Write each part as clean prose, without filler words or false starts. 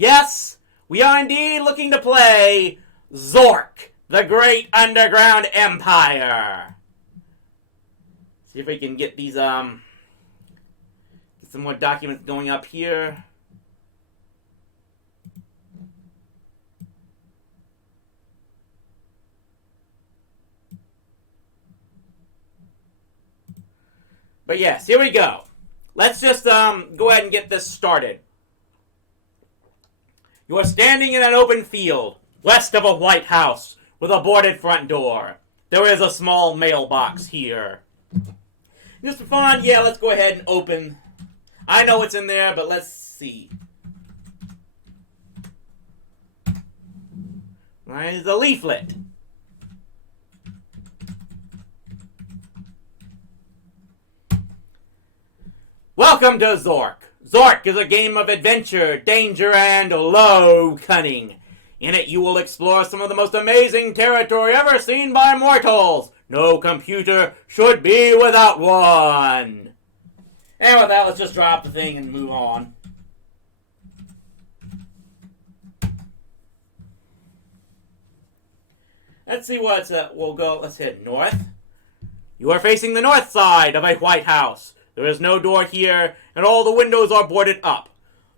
Yes, we are indeed looking to play Zork, the Great Underground Empire. See if we can get these, get some more documents going up here. But yes, here we go. Let's just go ahead and get this started. You are standing in an open field, west of a White House, with a boarded front door. There is a small mailbox here. Just for fun, yeah, let's go ahead and open. I know what's in there, but let's see. There's a leaflet. Welcome to Zork. Zork is a game of adventure, danger, and low cunning. In it, you will explore some of the most amazing territory ever seen by mortals. No computer should be without one. And with that, let's just drop the thing and move on. Let's see what's we'll go. Let's hit north. You are facing the north side of a White House. There is no door here, and all the windows are boarded up.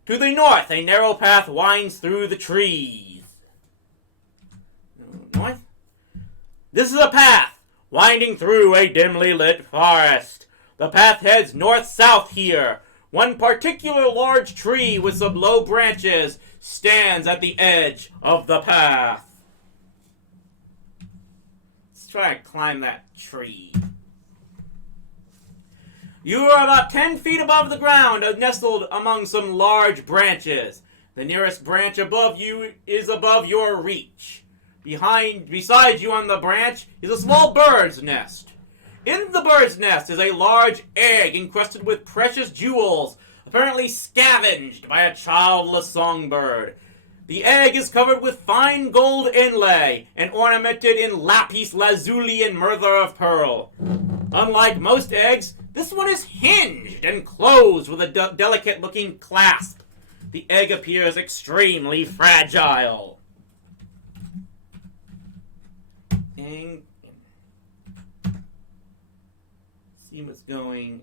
To the north, a narrow path winds through the trees. North? This is a path winding through a dimly lit forest. The path heads north-south here. One particular large tree with some low branches stands at the edge of the path. Let's try and climb that tree. You are about 10 feet above the ground, nestled among some large branches. The nearest branch above you is above your reach. Beside you on the branch is a small bird's nest. In the bird's nest is a large egg encrusted with precious jewels, apparently scavenged by a childless songbird. The egg is covered with fine gold inlay and ornamented in lapis lazuli and mother of pearl. Unlike most eggs, this one is hinged and closed with a delicate-looking clasp. The egg appears extremely fragile. And see what's going.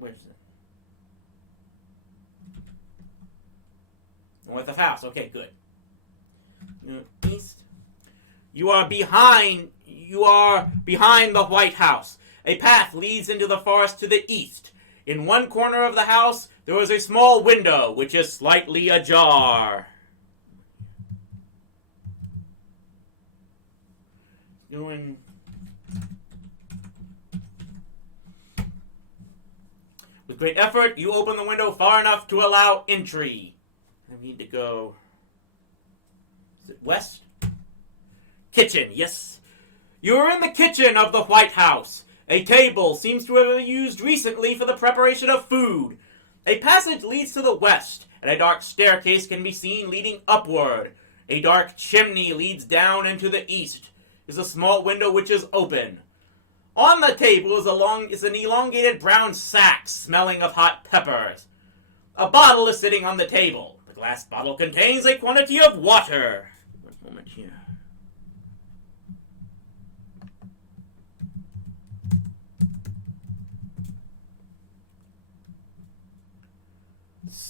Where's it? North of house. Okay, good. East. You are behind the White House. A path leads into the forest to the east. In one corner of the house, there is a small window, which is slightly ajar. With great effort, you open the window far enough to allow entry. I need to go. Is it west? Kitchen, yes. You are in the kitchen of the White House. A table seems to have been used recently for the preparation of food. A passage leads to the west, and a dark staircase can be seen leading upward. A dark chimney leads down into the east. There's a small window which is open. On the table is an elongated brown sack smelling of hot peppers. A bottle is sitting on the table. The glass bottle contains a quantity of water. One moment here.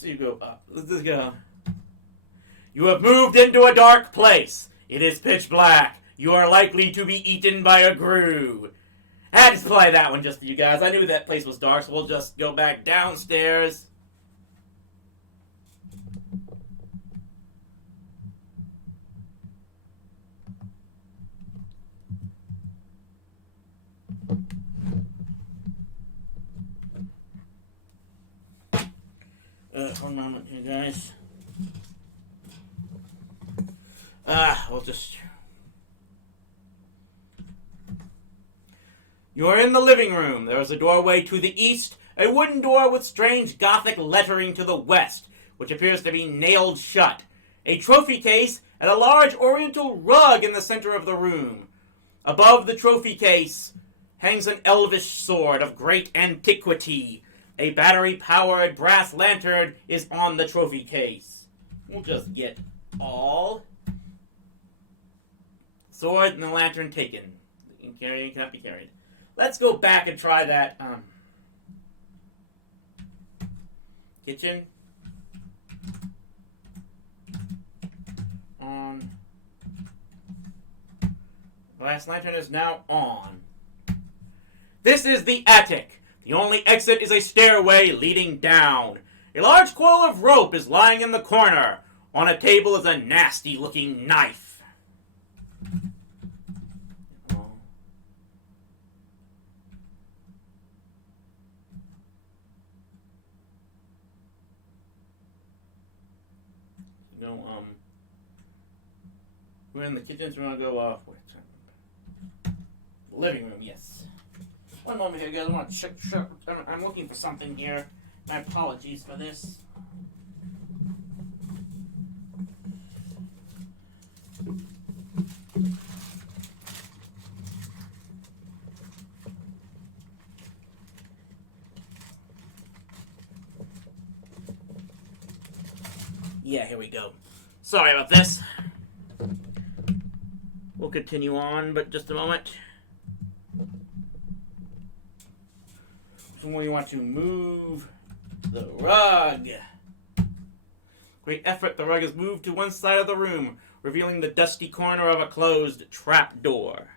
You go up. Let's just go. You have moved into a dark place. It is pitch black. You are likely to be eaten by a grue. I had to supply that one just for you guys. I knew that place was dark, so we'll just go back downstairs. One moment here, guys. We'll just... You are in the living room. There is a doorway to the east, a wooden door with strange Gothic lettering to the west, which appears to be nailed shut. A trophy case and a large oriental rug in the center of the room. Above the trophy case hangs an elvish sword of great antiquity. A battery-powered brass lantern is on the trophy case. We'll just get all. Sword and the lantern taken. Carrying cannot be carried. Let's go back and try that. Kitchen. On. Glass lantern is now on. This is the attic. The only exit is a stairway leading down. A large coil of rope is lying in the corner. On a table is a nasty-looking knife. We're in the kitchen, so we're gonna go off. Living room, yes. One moment here, guys. I want to check. I'm looking for something here. My apologies for this. Yeah, here we go. Sorry about this. We'll continue on, but just a moment. So we want to move the rug. Great effort, the rug is moved to one side of the room, revealing the dusty corner of a closed trap door.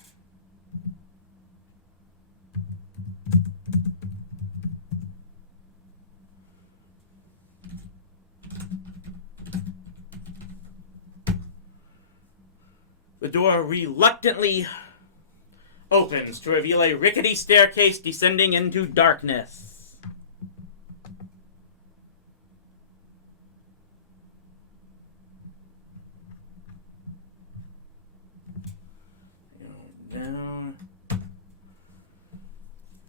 The door reluctantly opens to reveal a rickety staircase descending into darkness. Down.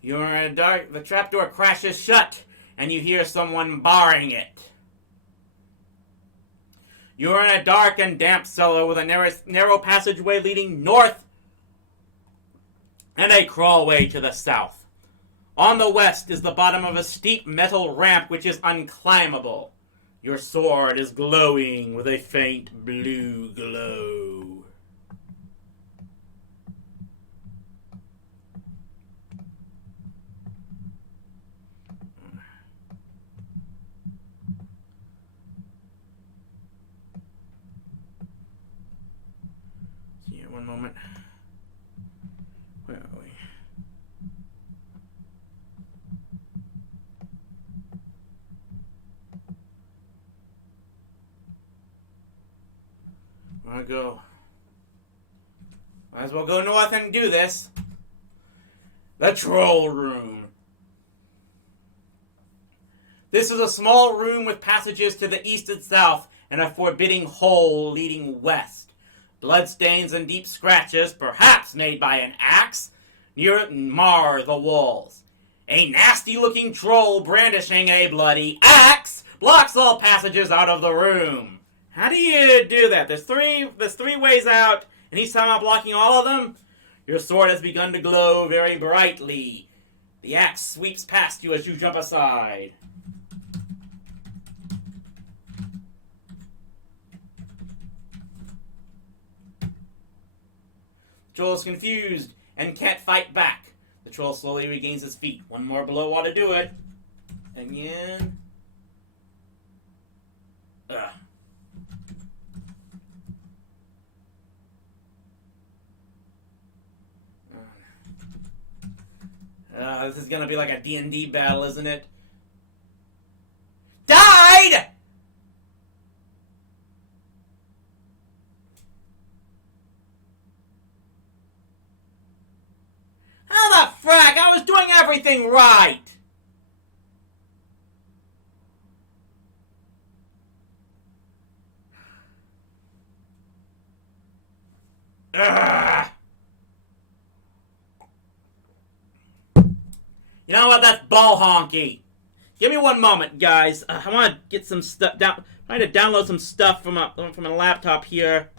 You're in a dark. The trapdoor crashes shut, and you hear someone barring it. You're in a dark and damp cellar with a narrow passageway leading north and a crawlway to the south. On the west is the bottom of a steep metal ramp which is unclimbable. Your sword is glowing with a faint blue glow. One moment. Where are we? I'm gonna go. Might as well go north and do this. The troll room. This is a small room with passages to the east and south and a forbidding hole leading west. Bloodstains and deep scratches, perhaps made by an axe, near it mar the walls. A nasty-looking troll brandishing a bloody axe blocks all passages out of the room. How do you do that? There's three ways out, and he's somehow blocking all of them? Your sword has begun to glow very brightly. The axe sweeps past you as you jump aside. The troll is confused and can't fight back. The troll slowly regains his feet. One more blow ought to do it. Again. This is gonna be like a D&D battle, isn't it? Died! How the frack? I was doing everything right! Ugh. You know what? That's ball honky. Give me one moment, guys. I want to get some stuff down. I'm trying to download some stuff from a laptop here.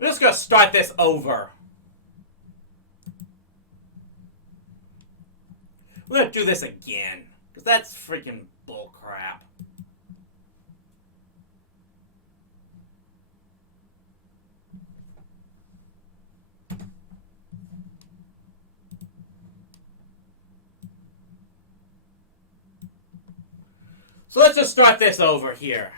I'm just gonna start this over. We're gonna do this again. Because that's freaking bullcrap. So let's just start this over here.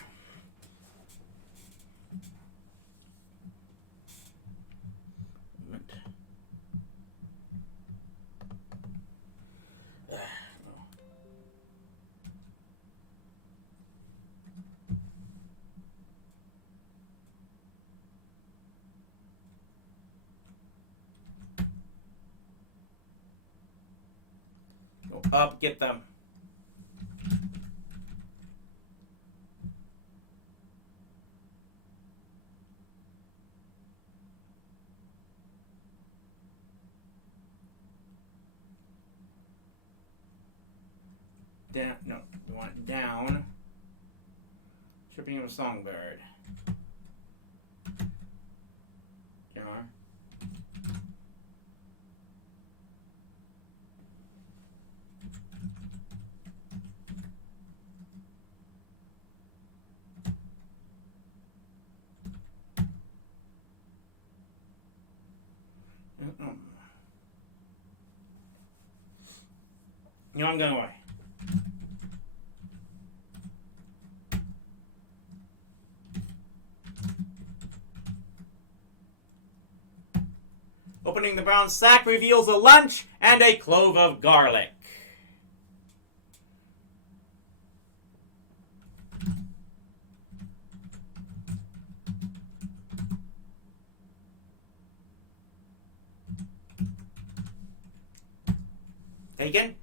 Go up, get them. Down, no, we want it down. Tripping of a songbird. There are. You know, I'm going away. Opening the brown sack reveals a lunch and a clove of garlic. Taken.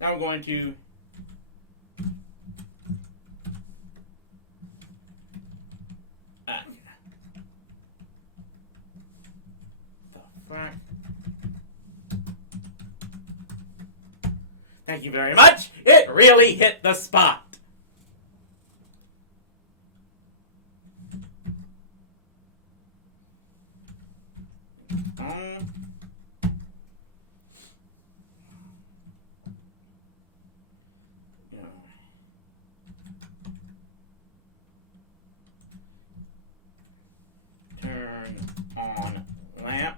Now we're going to Thank you very much. It really hit the spot. Turn on lamp.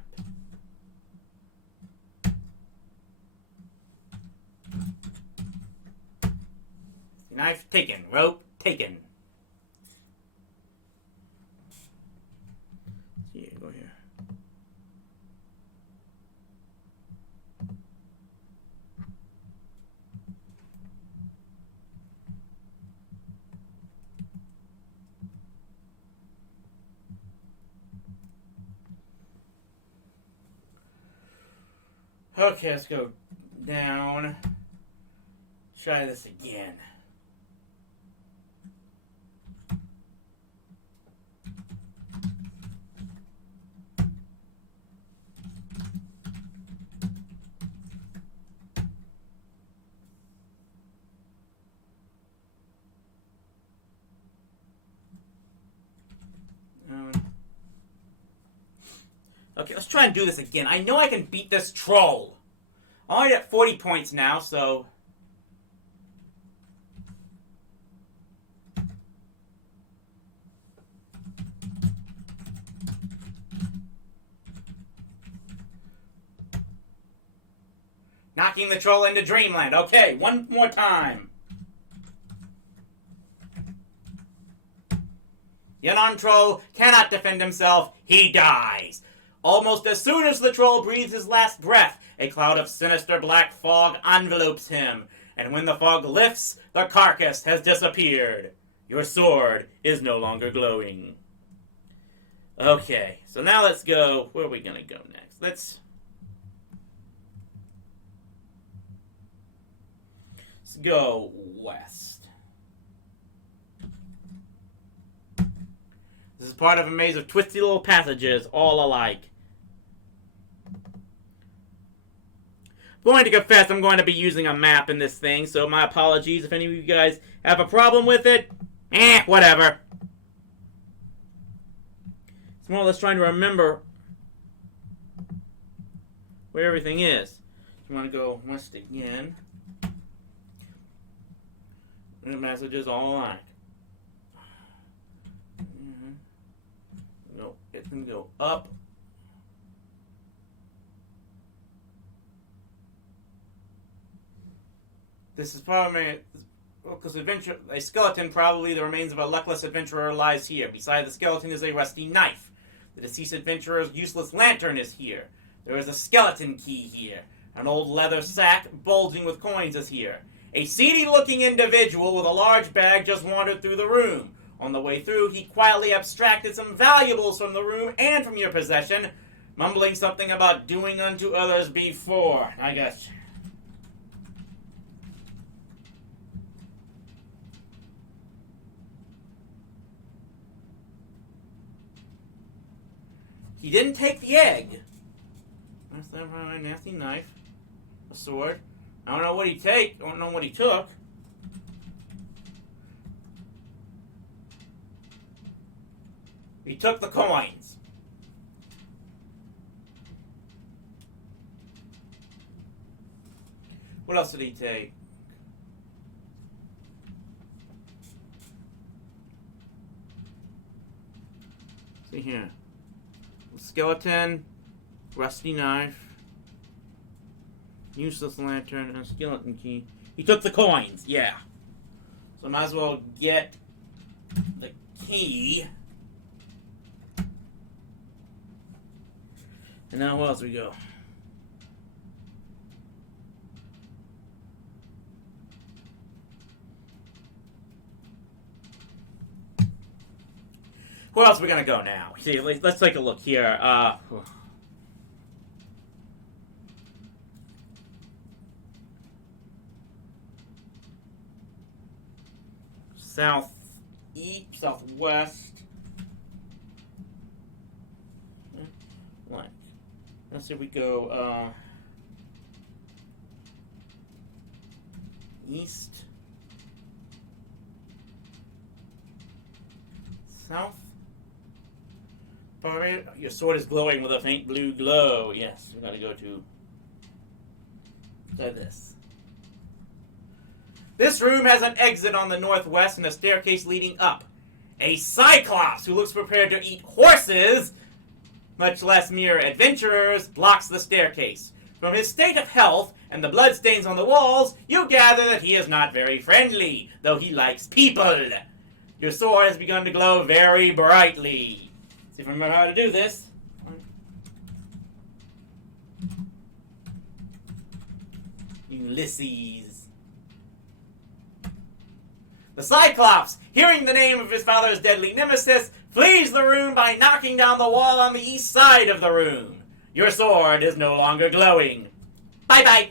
Knife taken. Rope taken. Yeah, go here. Okay, let's go down. Try this again. Okay, let's try and do this again. I know I can beat this troll. I'm already at 40 points now, so... Knocking the troll into dreamland. Okay, one more time. The unarmed troll cannot defend himself. He dies. Almost as soon as the troll breathes his last breath, a cloud of sinister black fog envelopes him. And when the fog lifts, the carcass has disappeared. Your sword is no longer glowing. Okay, so now let's go. Where are we going to go next? Let's go west. This is part of a maze of twisty little passages, all alike. I'm going to confess I'm going to be using a map in this thing, so my apologies if any of you guys have a problem with it. Whatever. It's more or less trying to remember where everything is. You want to go west again. Messages all alike. No, it's going to go up. This is probably because a skeleton, probably the remains of a luckless adventurer, lies here. Beside the skeleton is a rusty knife. The deceased adventurer's useless lantern is here. There is a skeleton key here. An old leather sack bulging with coins is here. A seedy-looking individual with a large bag just wandered through the room. On the way through, he quietly abstracted some valuables from the room and from your possession, mumbling something about doing unto others before. I guess. He didn't take the egg. That's a nasty knife. A sword. I don't know what he take. I don't know what he took. He took the coins. What else did he take? See here. Skeleton, rusty knife, useless lantern, and a skeleton key. He took the coins, yeah. So I might as well get the key. And now where else we go? Where else are we going to go now? See, let's take a look here. Southeast, southwest. Like, let's see, we go east, south. Your sword is glowing with a faint blue glow. Yes, we're going to go to this. This room has an exit on the northwest and a staircase leading up. A Cyclops who looks prepared to eat horses, much less mere adventurers, blocks the staircase. From his state of health and the bloodstains on the walls, you gather that he is not very friendly, though he likes people. Your sword has begun to glow very brightly. See if I remember how to do this. Ulysses. The Cyclops, hearing the name of his father's deadly nemesis, flees the room by knocking down the wall on the east side of the room. Your sword is no longer glowing. Bye-bye.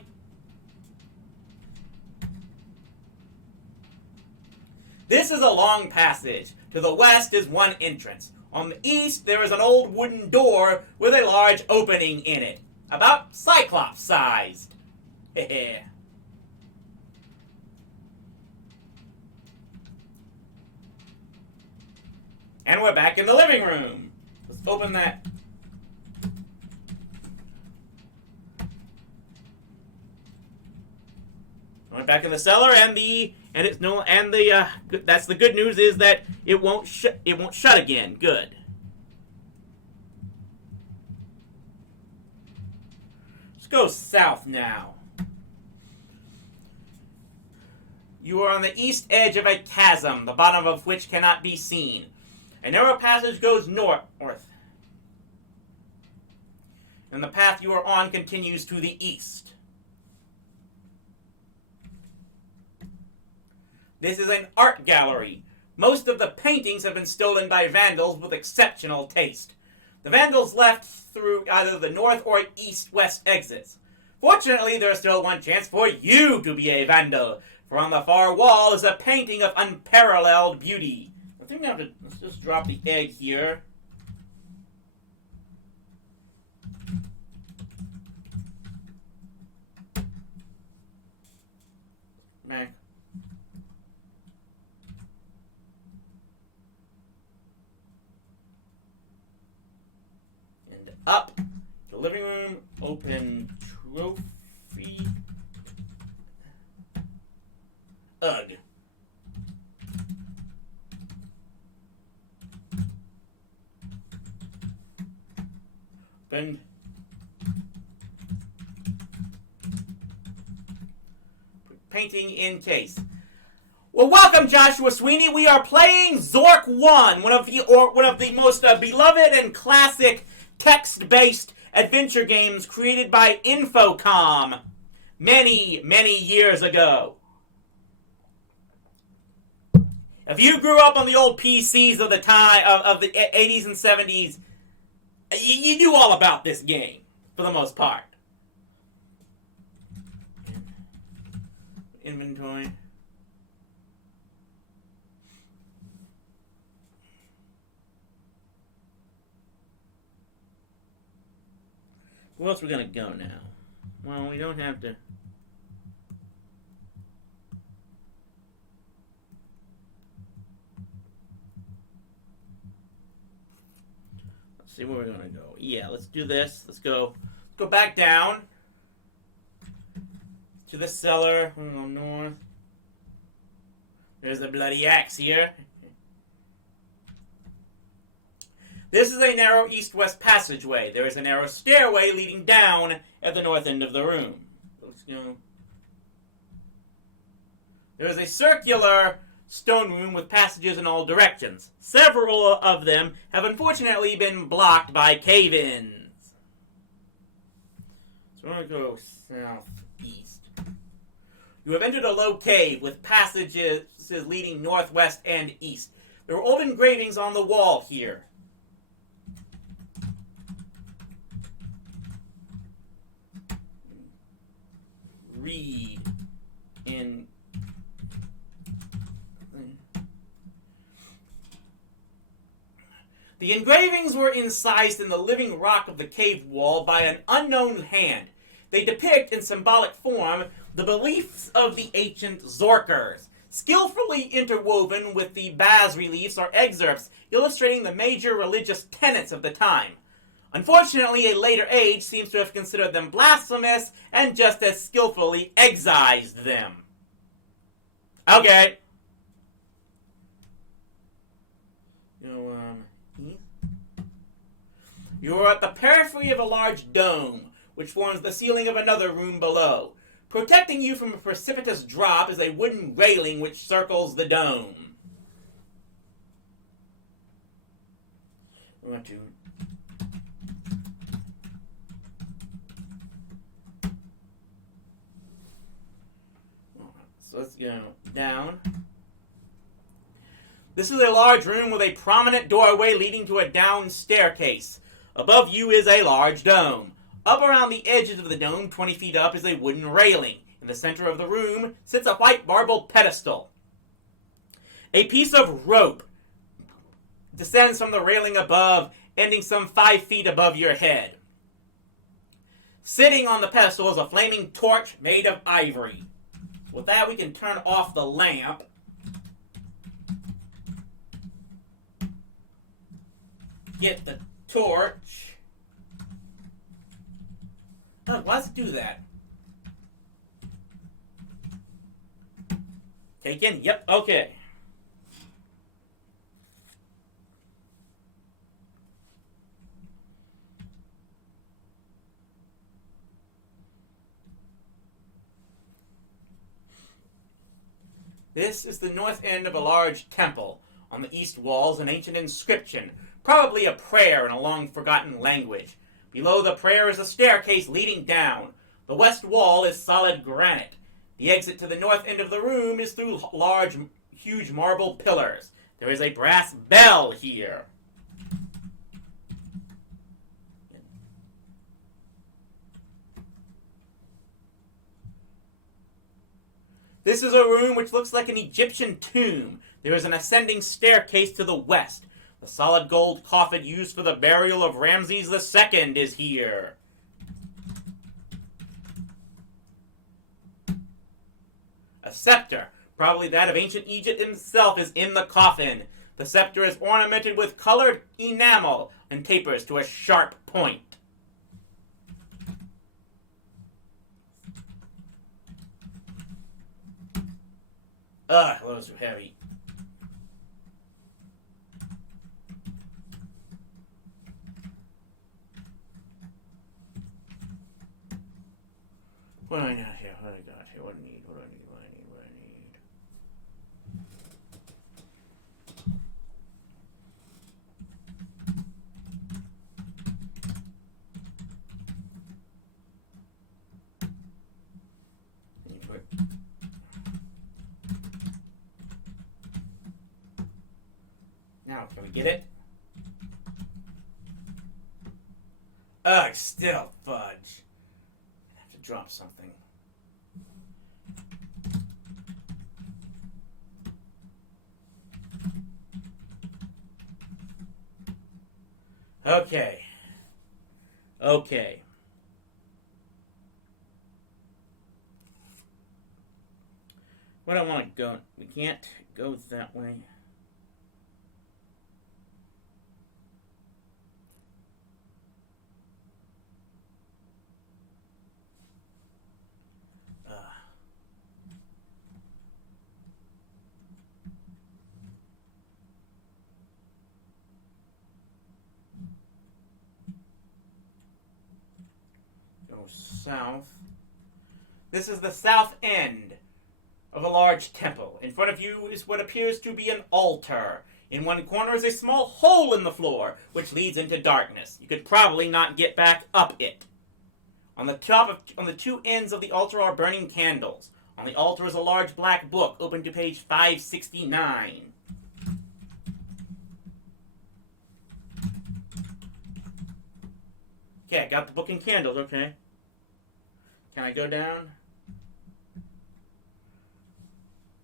This is a long passage. To the west is one entrance. On the east, there is an old wooden door with a large opening in it, about Cyclops-sized. And we're back in the living room. Let's open that. We're back in the cellar, that's the good news is that it won't shut again. Good. Let's go south now. You are on the east edge of a chasm, the bottom of which cannot be seen. A narrow passage goes north, and the path you are on continues to the east. This is an art gallery. Most of the paintings have been stolen by vandals with exceptional taste. The vandals left through either the north or east-west exits. Fortunately, there is still one chance for you to be a vandal, for on the far wall is a painting of unparalleled beauty. I think let's just drop the egg here. Back. Up. The living room. Open trophy. Ugh. Opened. Painting in case. Well, welcome, Joshua Sweeney. We are playing Zork 1, one of the most beloved and classic text-based adventure games created by Infocom many, many years ago. If you grew up on the old PCs of the time of the 80s and 70s, you knew all about this game for the most part. Inventory. Where else are we gonna go now? Well, we don't have to. Let's see where we're gonna go. Yeah, let's do this. Let's go back down to the cellar. We're gonna go north. There's the bloody axe here. This is a narrow east-west passageway. There is a narrow stairway leading down at the north end of the room. Let's go. There is a circular stone room with passages in all directions. Several of them have unfortunately been blocked by cave-ins. So we're going to go southeast. You have entered a low cave with passages leading northwest and east. There are old engravings on the wall here. Read in the engravings were incised in the living rock of the cave wall by an unknown hand. They depict in symbolic form the beliefs of the ancient Zorkers. Skillfully interwoven with the bas-reliefs are excerpts illustrating the major religious tenets of the time. Unfortunately, a later age seems to have considered them blasphemous and just as skillfully excised them. Okay. You're at the periphery of a large dome, which forms the ceiling of another room below. Protecting you from a precipitous drop is a wooden railing which circles the dome. We want to... So let's go down. This is a large room with a prominent doorway leading to a down staircase. Above you is a large dome. Up around the edges of the dome, 20 feet up, is a wooden railing. In the center of the room sits a white marble pedestal. A piece of rope descends from the railing above, ending some 5 feet above your head. Sitting on the pedestal is a flaming torch made of ivory. With that, we can turn off the lamp. Get the torch. Oh, why does it do that? Taken? Yep, okay. This is the north end of a large temple. On the east wall is an ancient inscription, probably a prayer in a long-forgotten language. Below the prayer is a staircase leading down. The west wall is solid granite. The exit to the north end of the room is through large, huge marble pillars. There is a brass bell here. This is a room which looks like an Egyptian tomb. There is an ascending staircase to the west. The solid gold coffin used for the burial of Ramses II is here. A scepter, probably that of ancient Egypt himself, is in the coffin. The scepter is ornamented with colored enamel and tapers to a sharp point. Ugh, those are heavy. What do I got here? What do I got here? What do I need? What do I need? What do I need? What do I need? Now, can we get it? Ugh, still fudge. I have to drop something. Okay. Okay. What I want to go... We can't go that way. Go south. This is the south end of a large temple. In front of you is what appears to be an altar. In one corner is a small hole in the floor, which leads into darkness. You could probably not get back up it. On the two ends of the altar are burning candles. On the altar is a large black book, open to page 569. Okay, I got the book and candles, okay. Can I go down?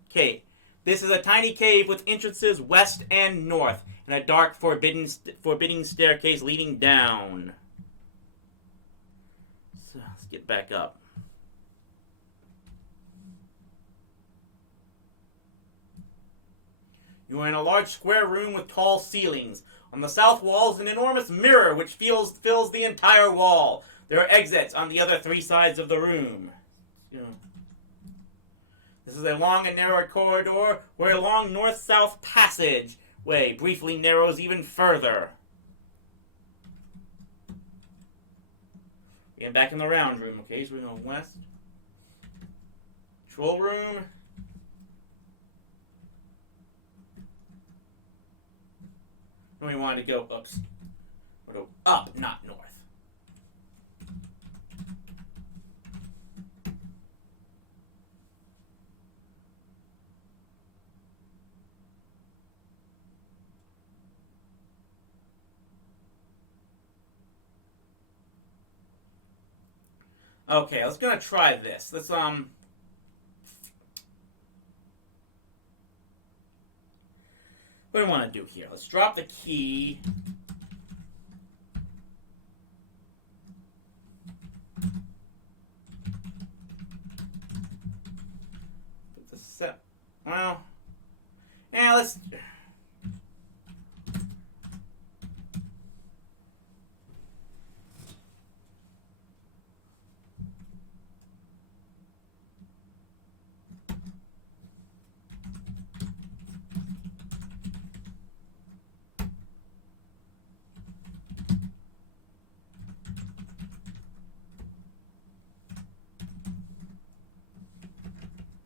Okay, this is a tiny cave with entrances west and north, and a dark, forbidding staircase leading down. So, let's get back up. You are in a large square room with tall ceilings. On the south wall is an enormous mirror which fills the entire wall. There are exits on the other three sides of the room. This is a long and narrow corridor where a long north-south passageway briefly narrows even further. We're back in the round room, okay? So we're going west. Control room. And we wanted to go, oops. We'll go up, not north. Okay, let's gonna try this. Let's what do we want to do here? Let's drop the key. Put the set. Well, yeah, let's.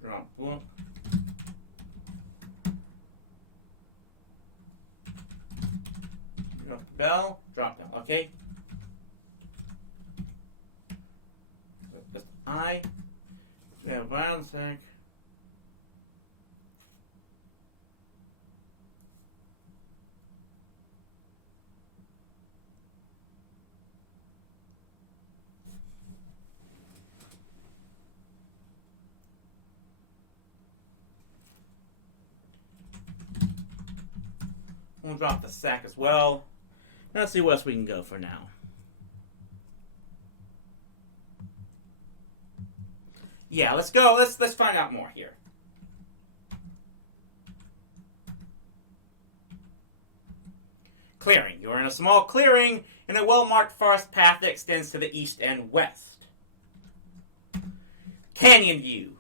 Drop book. Drop the bell. Drop down. Okay. Just I. Yeah, one sec. We'll drop the sack as well. Let's see what else we can go for now. Yeah, let's go. Let's find out more here. Clearing. You're in a small clearing in a well-marked forest path that extends to the east and west. Canyon view.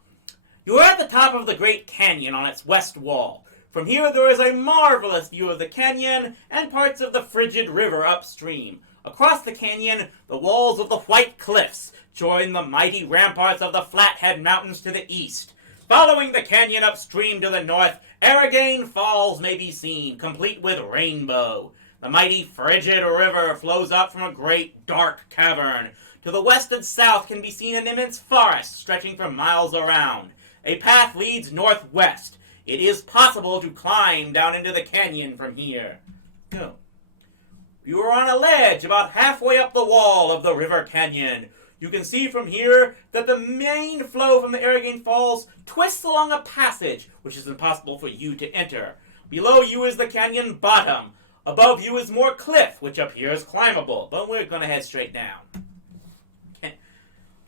You are at the top of the Great Canyon on its west wall. From here there is a marvelous view of the canyon and parts of the frigid river upstream. Across the canyon, the walls of the White Cliffs join the mighty ramparts of the Flathead Mountains to the east. Following the canyon upstream to the north, Arrogane Falls may be seen, complete with rainbow. The mighty frigid river flows up from a great dark cavern. To the west and south can be seen an immense forest stretching for miles around. A path leads northwest. It is possible to climb down into the canyon from here. Go. You are on a ledge about halfway up the wall of the river canyon. You can see from here that the main flow from the Arrogane Falls twists along a passage, which is impossible for you to enter. Below you is the canyon bottom. Above you is more cliff, which appears climbable, but we're going to head straight down.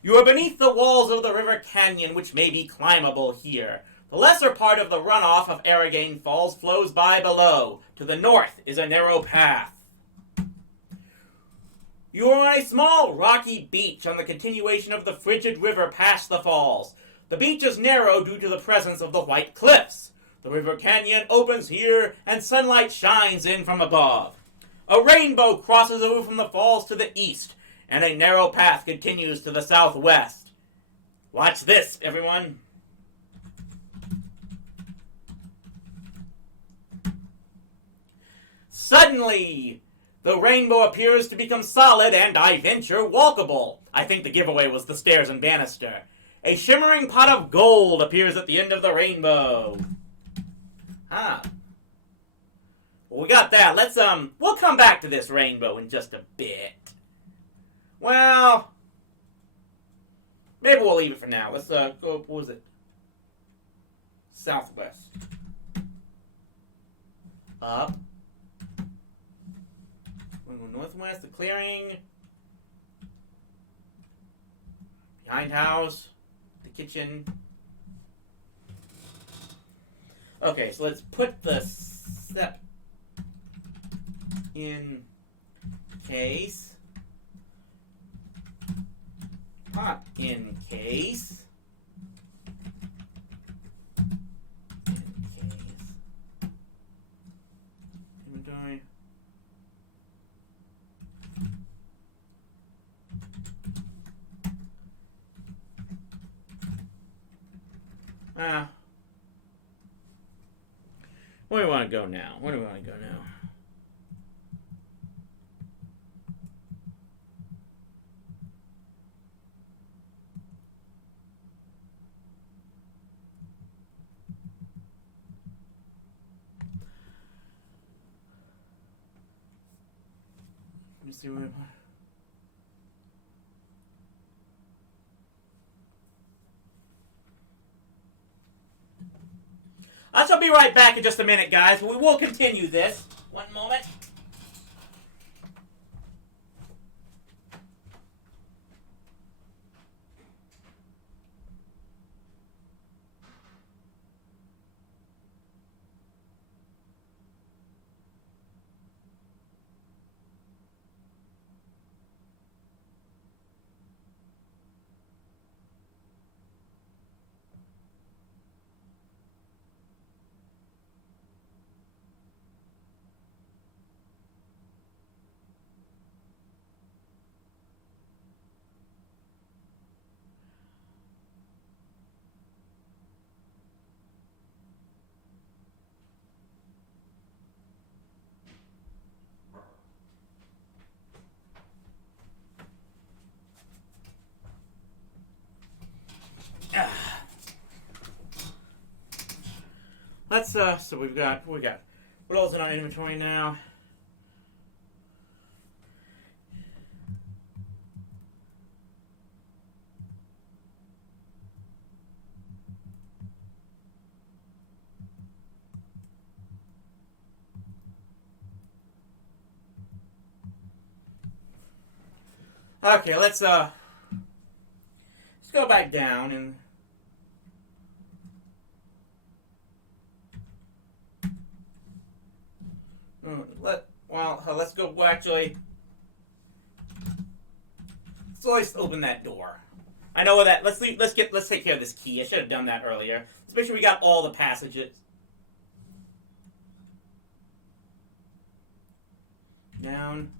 You are beneath the walls of the river canyon, which may be climbable here. The lesser part of the runoff of Arrogane Falls flows by below. To the north is a narrow path. You are on a small rocky beach on the continuation of the frigid river past the falls. The beach is narrow due to the presence of the White Cliffs. The river canyon opens here and sunlight shines in from above. A rainbow crosses over from the falls to the east, and a narrow path continues to the southwest. Watch this, everyone. Suddenly, the rainbow appears to become solid and, I venture, walkable. I think the giveaway was the stairs and banister. A shimmering pot of gold appears at the end of the rainbow. Huh. Well, we got that. Let's, we'll come back to this rainbow in just a bit. Well, maybe we'll leave it for now. Let's, go, what was it? Southwest. Up. We're going to go northwest, the clearing. Behind house. The kitchen. Okay, so let's put the step in case. Pot in case. Inventory. Where do we want to go now? Where do we want to go now? Let me see where. I shall be right back in just a minute, guys. We will continue this. One moment. Let's, so we got, what else in our inventory now? Okay, let's go back down and let's go. Well, actually, let's open that door. I know that. Let's take care of this key. I should have done that earlier. Let's make sure we got all the passages. Down.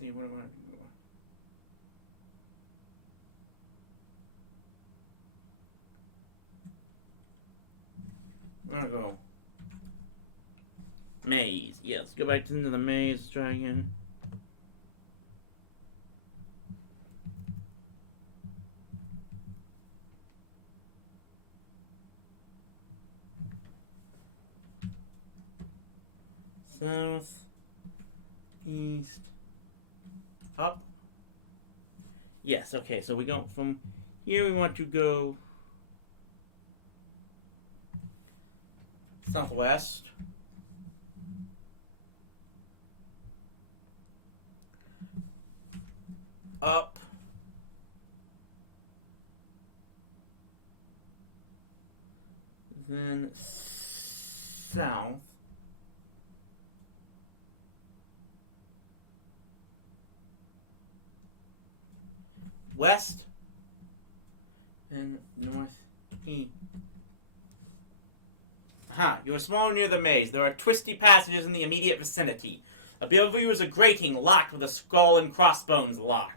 see, what do I do? I'm gonna go maze. Yeah, let's go back into the maze. Try again. South, east, up. Yes, okay, so we go from here, we want to go southwest. Up. Then south. West. And northeast. Aha, you are small near the maze. There are twisty passages in the immediate vicinity. Above you is a grating locked with a skull and crossbones lock.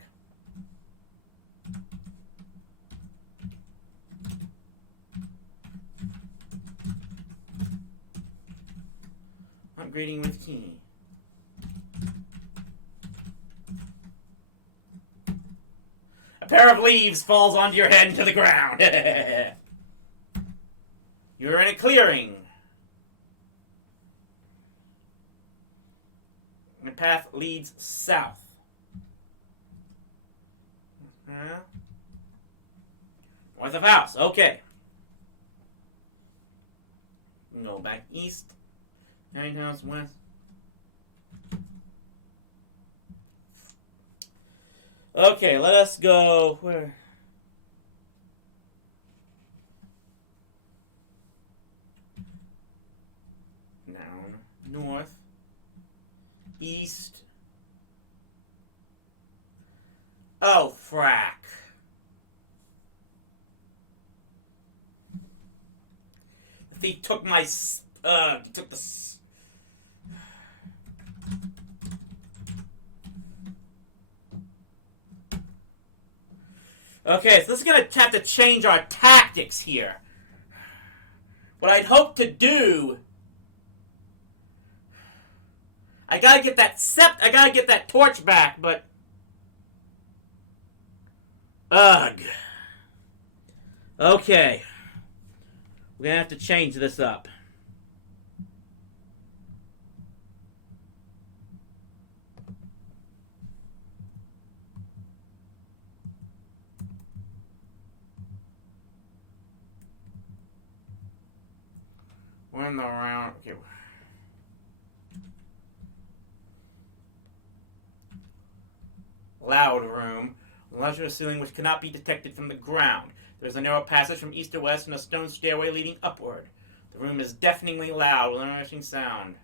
Upgrading with key. A pair of leaves falls onto your head and to the ground. You're in a clearing. The path leads south. North of house. Okay. Go back east. Nine house west. Okay, let us go. Where? Down. North. East. Oh, frack. The thief took my... took the... Okay, so this is going to have to change our tactics here. What I'd hoped to do... I gotta get that torch back, but... Ugh. Okay. We're gonna have to change this up. We're in the round. Okay. Loud room. A larger ceiling which cannot be detected from the ground. There is a narrow passage from east to west and a stone stairway leading upward. The room is deafeningly loud with an interesting sound.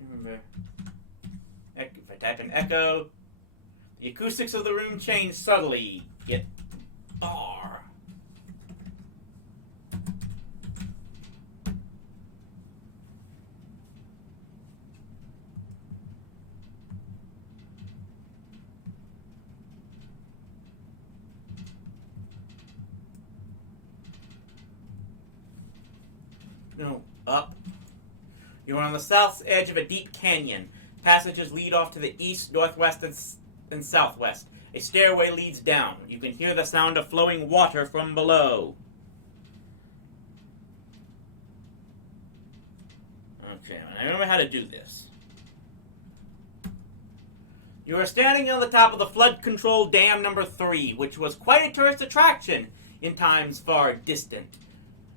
Remember, if I type in echo, the acoustics of the room change subtly, yet are. No, up. You are on the south edge of a deep canyon. Passages lead off to the east, northwest, and southwest. A stairway leads down. You can hear the sound of flowing water from below. Okay, I remember how to do this. You are standing on the top of the flood control dam number 3, which was quite a tourist attraction in times far distant.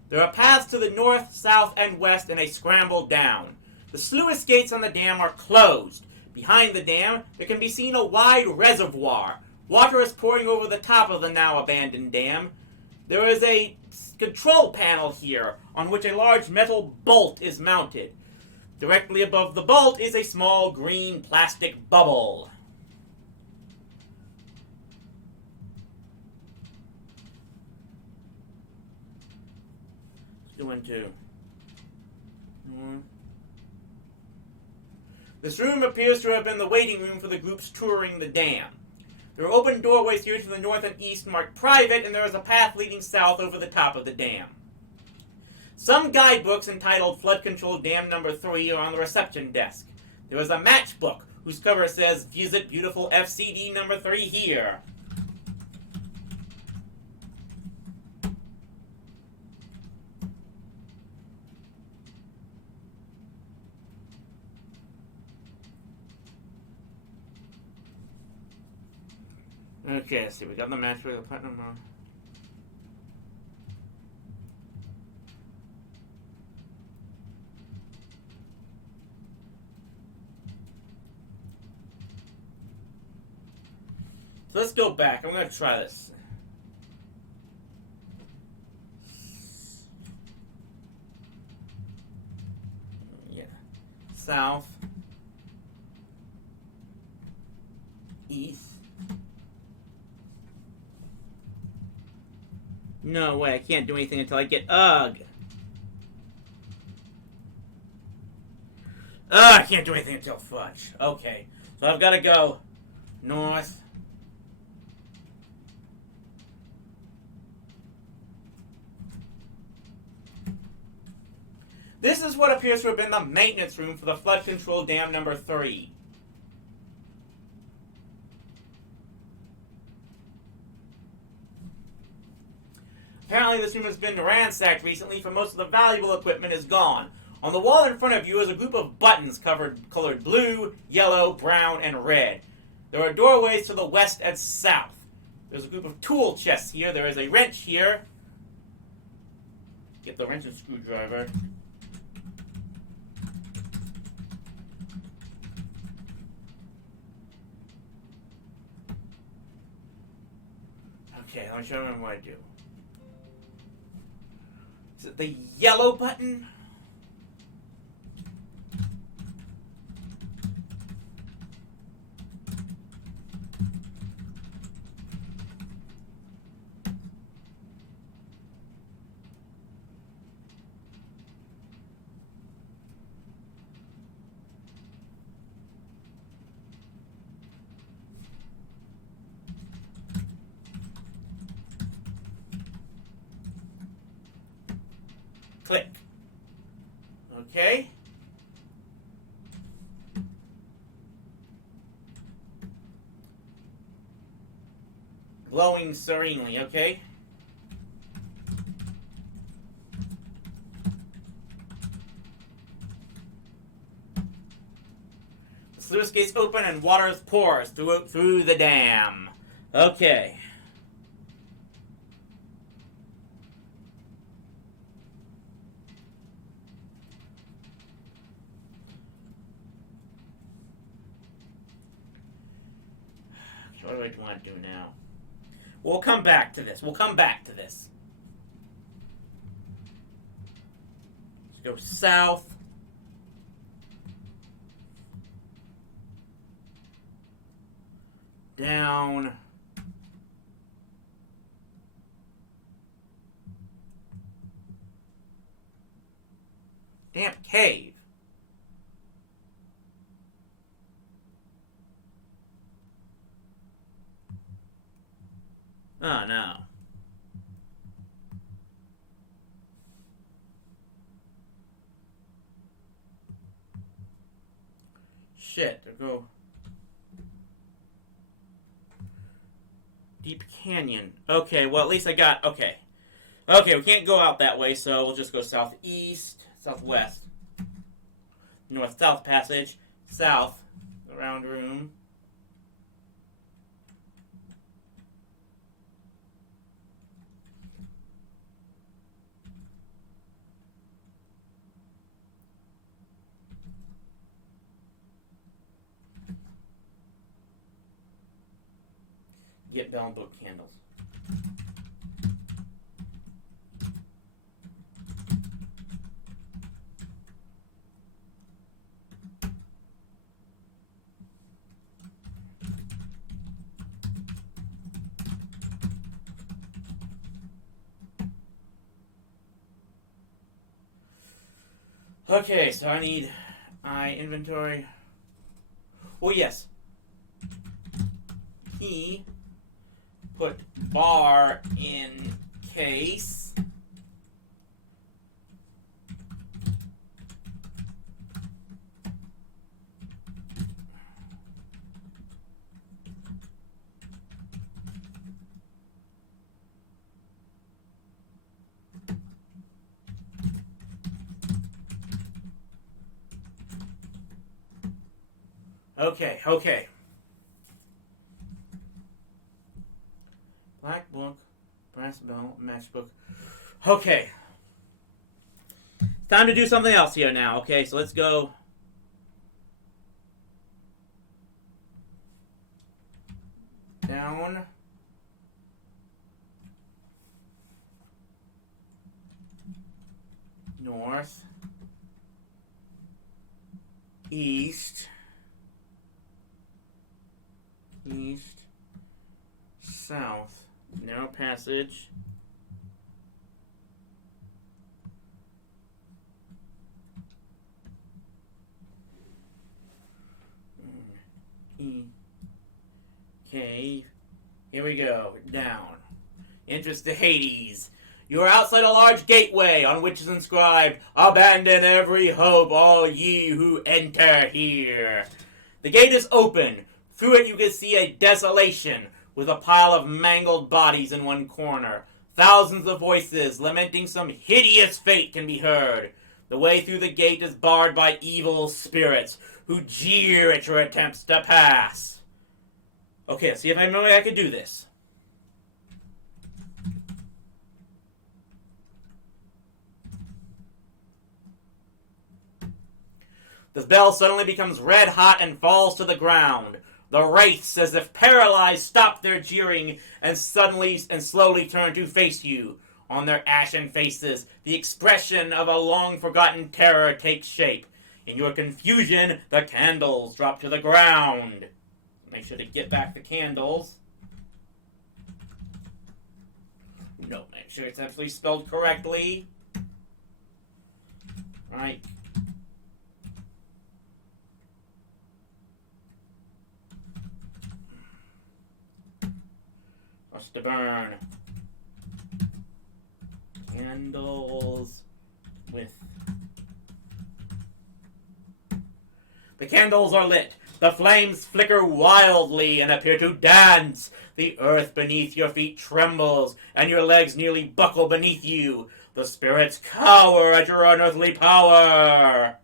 There are paths to the north, south, and west, and a scramble down. The sluice gates on the dam are closed. Behind the dam, there can be seen a wide reservoir. Water is pouring over the top of the now abandoned dam. There is a control panel here, on which a large metal bolt is mounted. Directly above the bolt is a small green plastic bubble. Let's go into north. This room appears to have been the waiting room for the groups touring the dam. There are open doorways here to the north and east marked private, and there is a path leading south over the top of the dam. Some guidebooks entitled Flood Control Dam Number 3 are on the reception desk. There is a matchbook whose cover says, "Visit beautiful FCD number 3 here." Okay, let's see. We got the matchbook, the platinum. So let's go back. I'm going to try this. Yeah. South. East. No way, I can't do anything until I get Ugh, I can't do anything until fudge. Okay. So I've got to go north. This is what appears to have been the maintenance room for the flood control dam number 3. Apparently this room has been ransacked recently, for most of the valuable equipment is gone. On the wall in front of you is a group of buttons colored blue, yellow, brown, and red. There are doorways to the west and south. There's a group of tool chests here. There is a wrench here. Get the wrench and screwdriver. Okay, let me show you what I do. Is it the yellow button? Click. Okay. Glowing serenely, okay? The sluice gates open and water pours through the dam. Okay. What do I want to do now? We'll come back to this. Let's go south. Down. Damn cave. Oh, no. Shit, to go. Deep Canyon. Okay, well, at least I got... Okay. Okay, we can't go out that way, so we'll just go southeast, southwest. North-south passage. South. The round room. Get bell and book candles. Okay, so I need inventory. Oh, yes. He put bar in case. Okay, okay. Black book, brass bell, matchbook. Okay. It's time to do something else here now. Okay, so let's go. Down. North. East. East. South. Narrow passage. Okay. Here we go. Down. Entrance to Hades. You are outside a large gateway on which is inscribed, "Abandon every hope, all ye who enter here." The gate is open. Through it you can see a desolation, with a pile of mangled bodies in one corner. Thousands of voices lamenting some hideous fate can be heard. The way through the gate is barred by evil spirits, who jeer at your attempts to pass. Okay, let's see if I can do this. The bell suddenly becomes red hot and falls to the ground. The wraiths, as if paralyzed, stop their jeering and slowly turn to face you. On their ashen faces, the expression of a long-forgotten terror takes shape. In your confusion, the candles drop to the ground. Make sure to get back the candles. No, make sure it's actually spelled correctly. Right. To burn. Candles with. The candles are lit. The flames flicker wildly and appear to dance. The earth beneath your feet trembles, and your legs nearly buckle beneath you. The spirits cower at your unearthly power.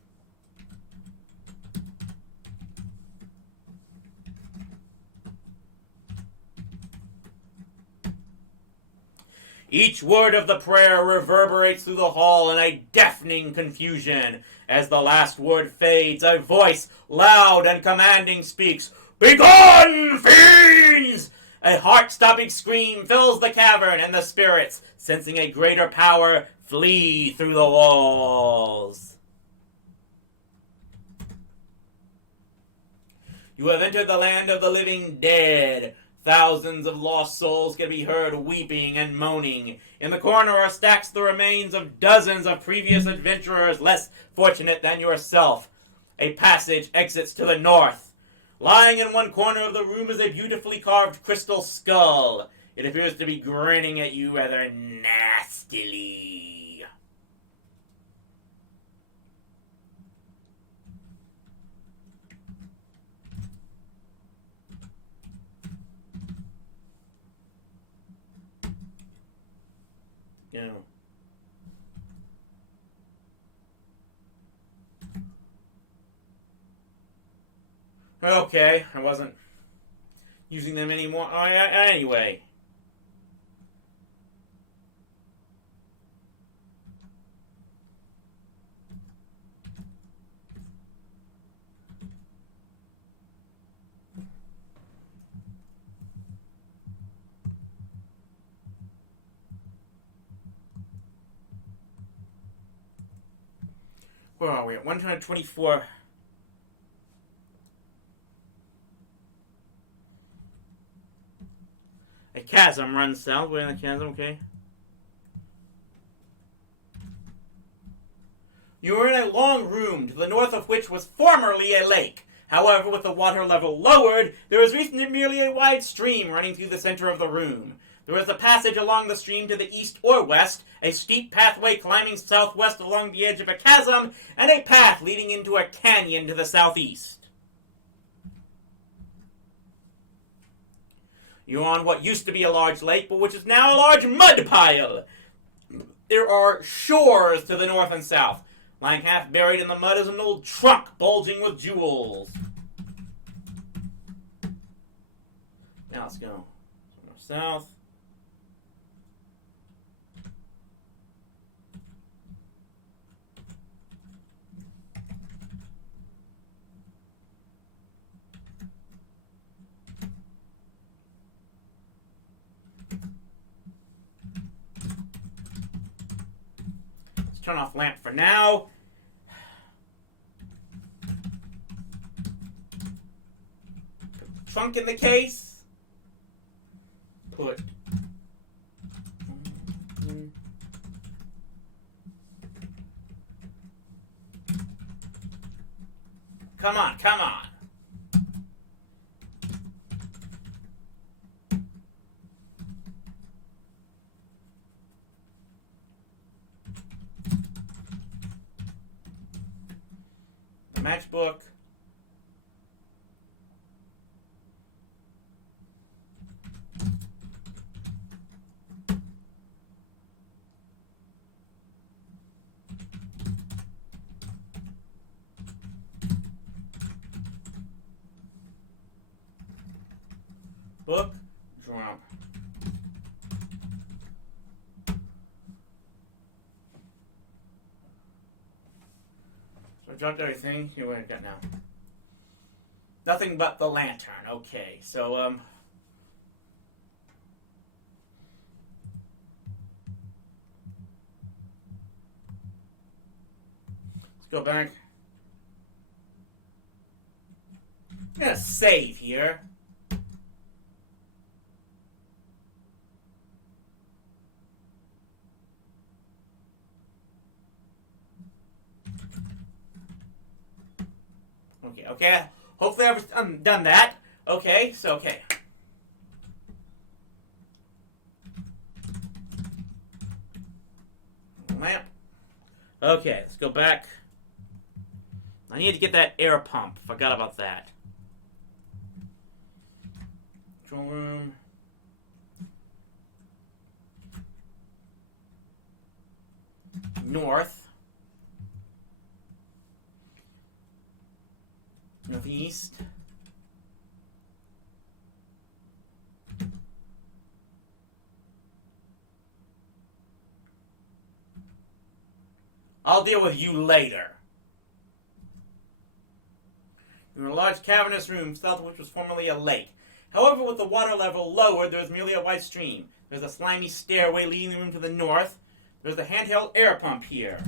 Each word of the prayer reverberates through the hall in a deafening confusion. As the last word fades, a voice, loud and commanding, speaks, "Begone, fiends!" A heart-stopping scream fills the cavern, and the spirits, sensing a greater power, flee through the walls. You have entered the land of the living dead. Thousands of lost souls can be heard weeping and moaning. In the corner are stacked the remains of dozens of previous adventurers less fortunate than yourself. A passage exits to the north. Lying in one corner of the room is a beautifully carved crystal skull. It appears to be grinning at you rather nastily. No. Okay, I wasn't using them anymore. Oh, yeah, anyway. Where are we? At 124. A chasm runs south. We're in the chasm, okay. You are in a long room, to the north of which was formerly a lake. However, with the water level lowered, there is recently merely a wide stream running through the center of the room. There is a passage along the stream to the east or west, a steep pathway climbing southwest along the edge of a chasm, and a path leading into a canyon to the southeast. You're on what used to be a large lake, but which is now a large mud pile. There are shores to the north and south. Lying half buried in the mud is an old trunk bulging with jewels. Now let's go north south. Turn off lamp for now. Put the trunk in the case. Put Come on, come on. Matchbook. Book. Drum. I dropped everything. Here, what I got now? Nothing but the lantern. Okay, so let's go back. I'm gonna save here. Okay. Hopefully I've done that. Okay, so okay. Lamp. Okay, let's go back. I need to get that air pump. Forgot about that. Control room. North. Northeast. I'll deal with you later. You're in a large cavernous room, south of which was formerly a lake. However, with the water level lowered, there is merely a wide stream. There's a slimy stairway leading the room to the north. There's a handheld air pump here.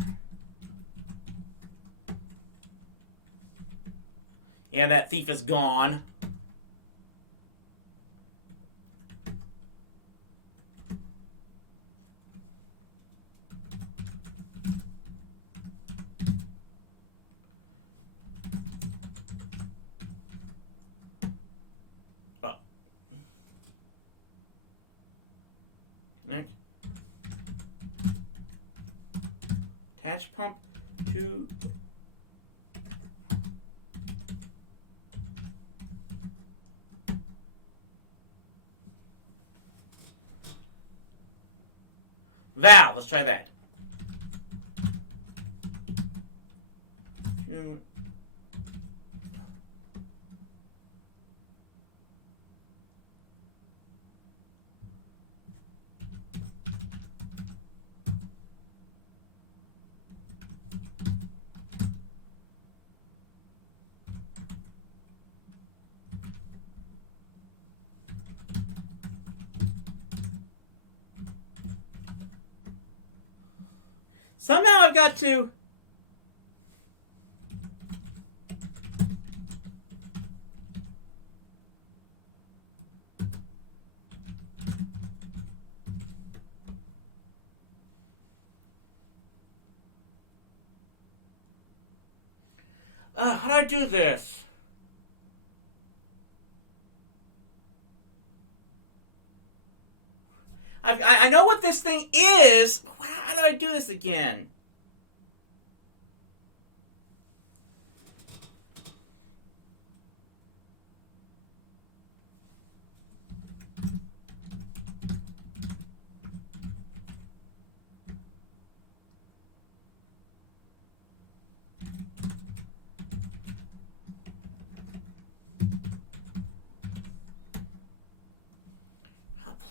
Yeah, that thief is gone. Oh. Next. Attach pump to... Valve, let's try that. Somehow I've got to... how do I do this? this thing is. How did I do this again?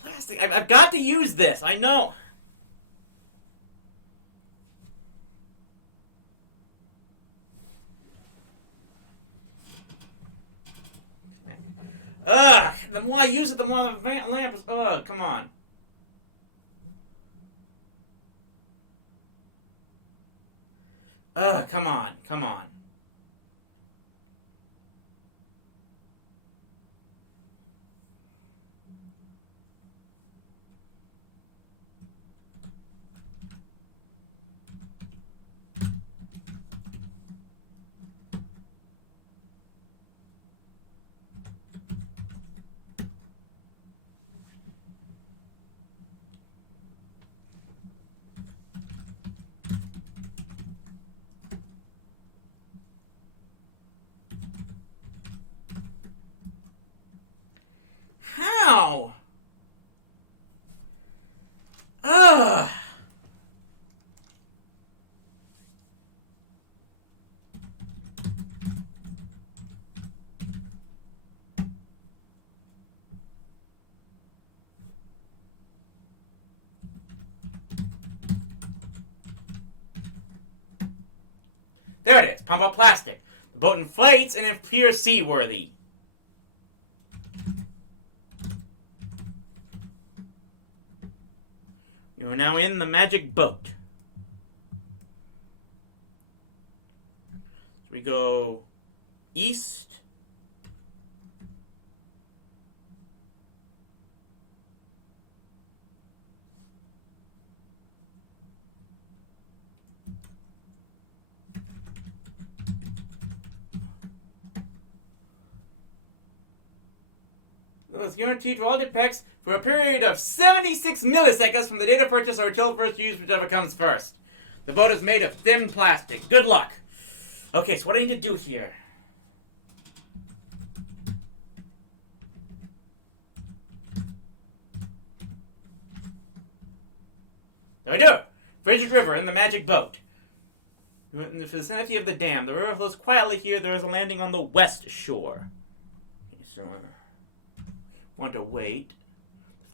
Plastic. I've got to use this. I know. Ugh! The more I use it, the more the lamp is. Ugh! Come on. Ugh! Come on! Come on! How? Ugh! There it is. Pump up plastic. The boat inflates and appears seaworthy. You are now in the magic boat. So we go east. It was guaranteed for all depicts for a period of 76 milliseconds from the date of purchase or until first use, whichever comes first. The boat is made of thin plastic. Good luck. Okay, so what do I need to do here? There we do. Frigid River in the magic boat. In the vicinity of the dam. The river flows quietly here. There is a landing on the west shore. Okay, so want to wait.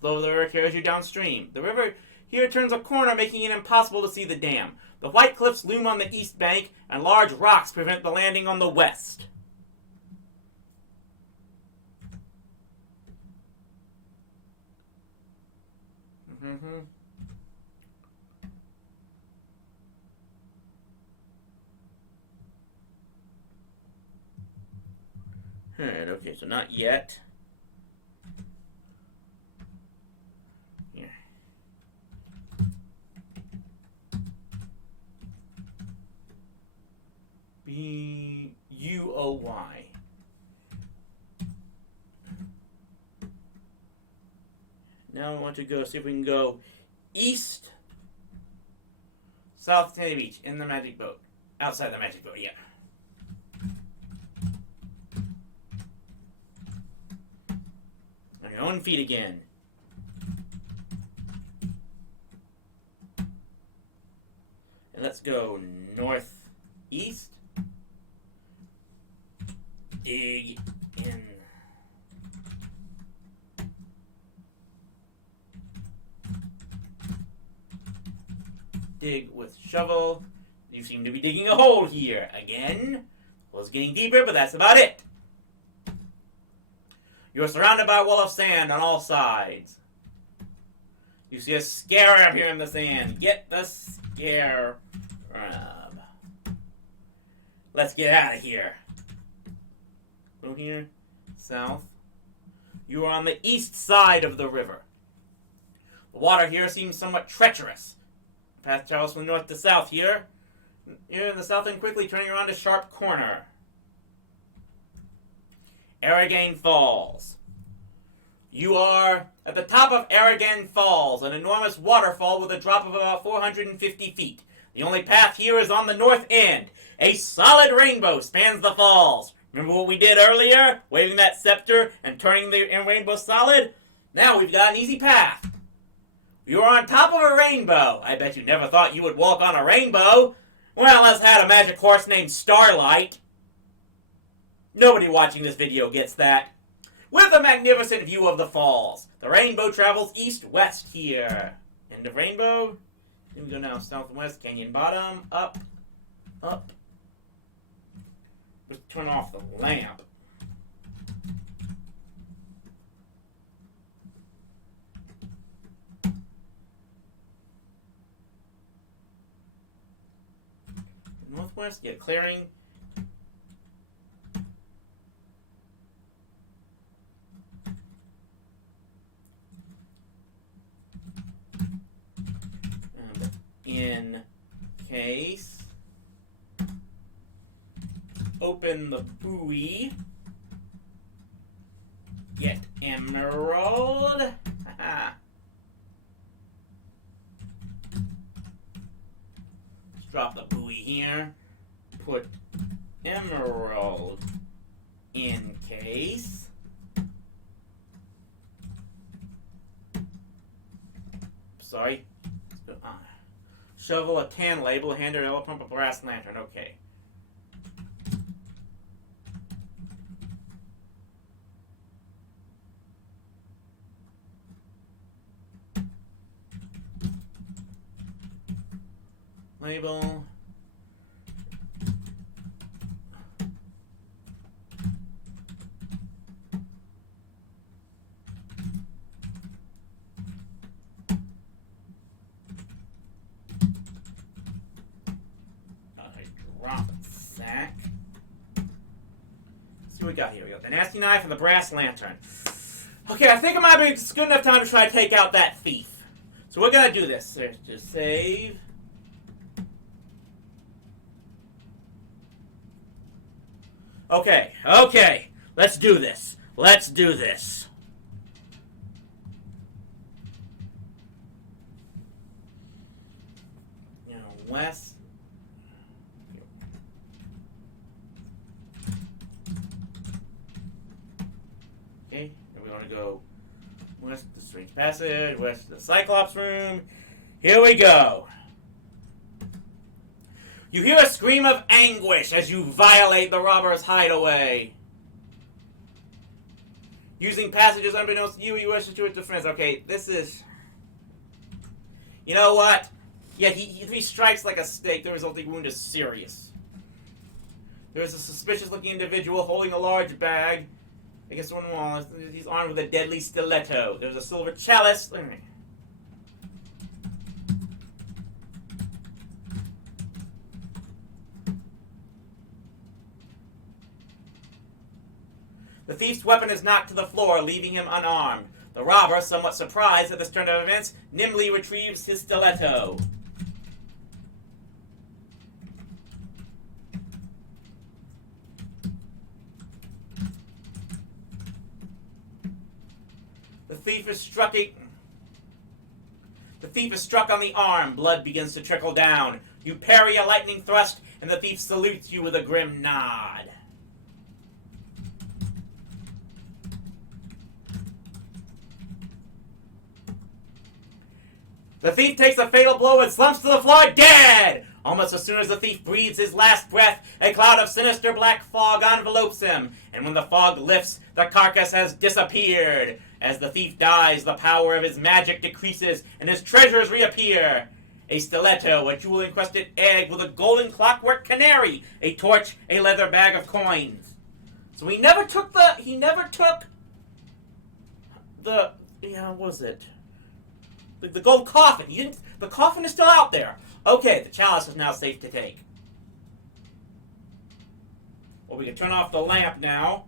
The flow of the river carries you downstream. The river here turns a corner, making it impossible to see the dam. The white cliffs loom on the east bank, and large rocks prevent the landing on the west. Alright, okay, so not yet. B-U-O-Y. Now we want to go see if we can go east, south Sandy Beach in the magic boat. Outside the magic boat, yeah. On your own feet again. And let's go northeast. Dig in. Dig with shovel. You seem to be digging a hole here again. Well, it's getting deeper, but that's about it. You are surrounded by a wall of sand on all sides. You see a scarab here in the sand. Get the scarab. Let's get out of here. Go here, south. You are on the east side of the river. The water here seems somewhat treacherous. Path travels from north to south here. You're in the south end, quickly turning around a sharp corner. Arrogane Falls. You are at the top of Aragon Falls, an enormous waterfall with a drop of about 450 feet. The only path here is on the north end. A solid rainbow spans the falls. Remember what we did earlier? Waving that scepter and turning the rainbow solid? Now we've got an easy path. You are on top of a rainbow. I bet you never thought you would walk on a rainbow. Well, let's had a magic horse named Starlight. Nobody watching this video gets that. With a magnificent view of the falls. The rainbow travels east-west here. End of rainbow. Here we go now, southwest, canyon bottom, up, up. Let's turn off the lamp. Northwest, get clearing. In case, open the buoy, get emerald, let's drop the buoy here, put emerald in case, sorry, shovel, a tan label, a hand or yellow pump, a brass lantern. Okay. Label. Sack. Let's see what we got here. We got the nasty knife and the brass lantern. Okay, I think it might be good enough time to try to take out that thief. So we're gonna do this. Just save. Okay, let's do this. Let's do this. You know, west. Okay, and we want to go west to the Strange Passage, west to the Cyclops Room. Here we go. You hear a scream of anguish as you violate the robber's hideaway. Using passages unbeknownst to you, you wish to do it to friends. Okay, this is... You know what? Yeah, he strikes like a snake. The resulting wound is serious. There is a suspicious-looking individual holding a large bag against one wall. He's armed with a deadly stiletto. There's a silver chalice. The thief's weapon is knocked to the floor, leaving him unarmed. The robber, somewhat surprised at this turn of events, nimbly retrieves his stiletto. The thief is struck on the arm. Blood begins to trickle down. You parry a lightning thrust, and the thief salutes you with a grim nod. The thief takes a fatal blow and slumps to the floor dead! Almost as soon as the thief breathes his last breath, a cloud of sinister black fog envelopes him, and when the fog lifts, the carcass has disappeared. As the thief dies, the power of his magic decreases, and his treasures reappear. A stiletto, a jewel-encrusted egg with a golden clockwork canary, a torch, a leather bag of coins. So he never took what was it? The gold coffin. The coffin is still out there. Okay, the chalice is now safe to take. Well, we can turn off the lamp now.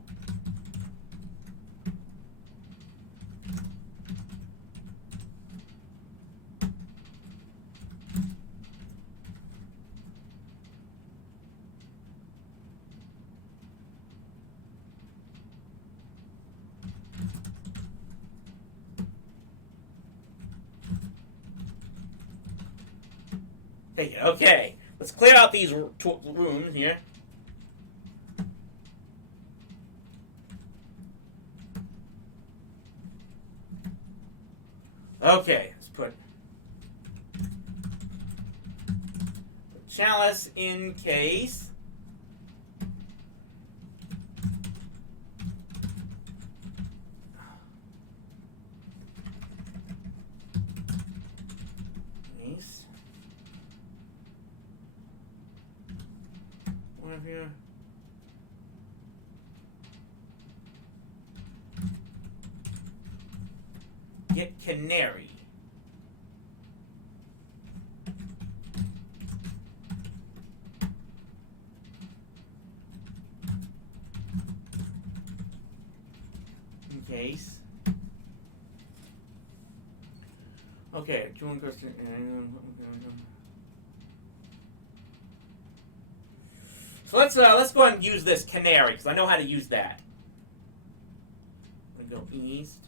Okay, let's clear out these rooms here. Okay, let's put chalice in case. Nice. One of here. Get canary. In case. Okay, join question. So let's go ahead and use this canary because I know how to use that. I'm gonna go east.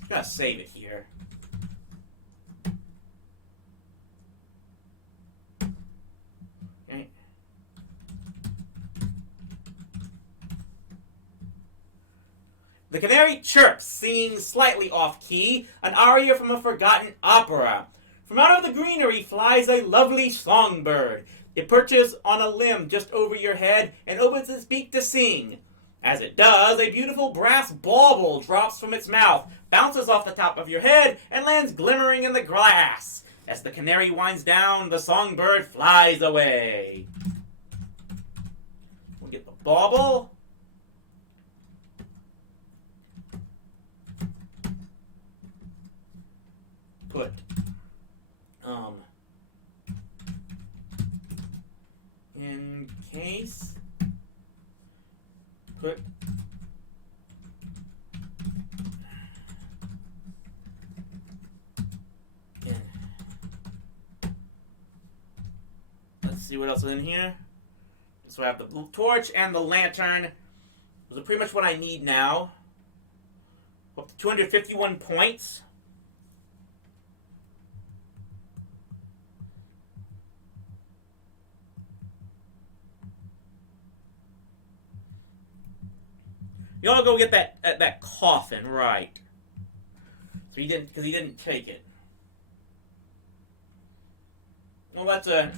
I'm gonna save it here. Okay. The canary chirps, singing slightly off-key, an aria from a forgotten opera. From out of the greenery flies a lovely songbird. It perches on a limb just over your head and opens its beak to sing. As it does, a beautiful brass bauble drops from its mouth, bounces off the top of your head, and lands glimmering in the grass. As the canary winds down, the songbird flies away. We'll get the bauble. Put in case. Put in. Let's see what else is in here. So I have the blue torch and the lantern. Those are pretty much what I need now. Up to 251 points. You all go get that coffin, right? So he didn't, because he didn't take it. Well, that's a.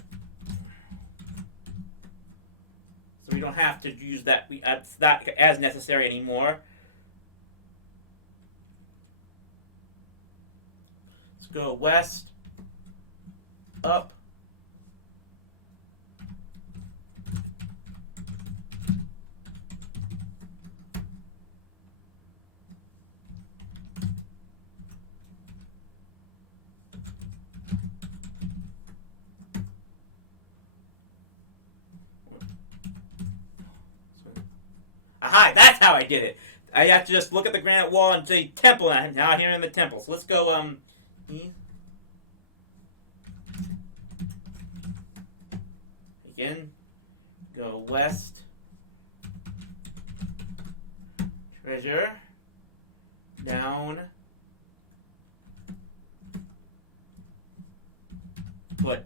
So we don't have to use that. That's not as necessary anymore. Let's go west, up. Aha, that's how I did it. I have to just look at the granite wall and say temple, and now here in the temple. So let's go, again, go west, treasure, down, put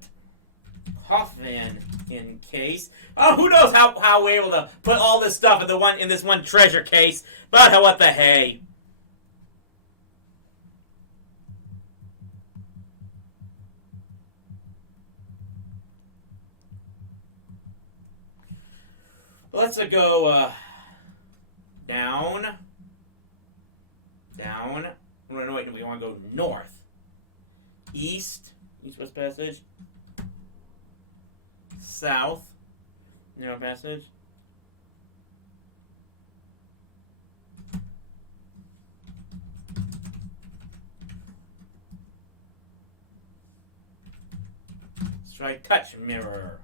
coffin in case. Oh, who knows how we're able to put all this stuff in this one treasure case? But what the hey? Let's go down. No, wait, we want to go north, east, west passage. South, narrow passage. Let's try touch mirror.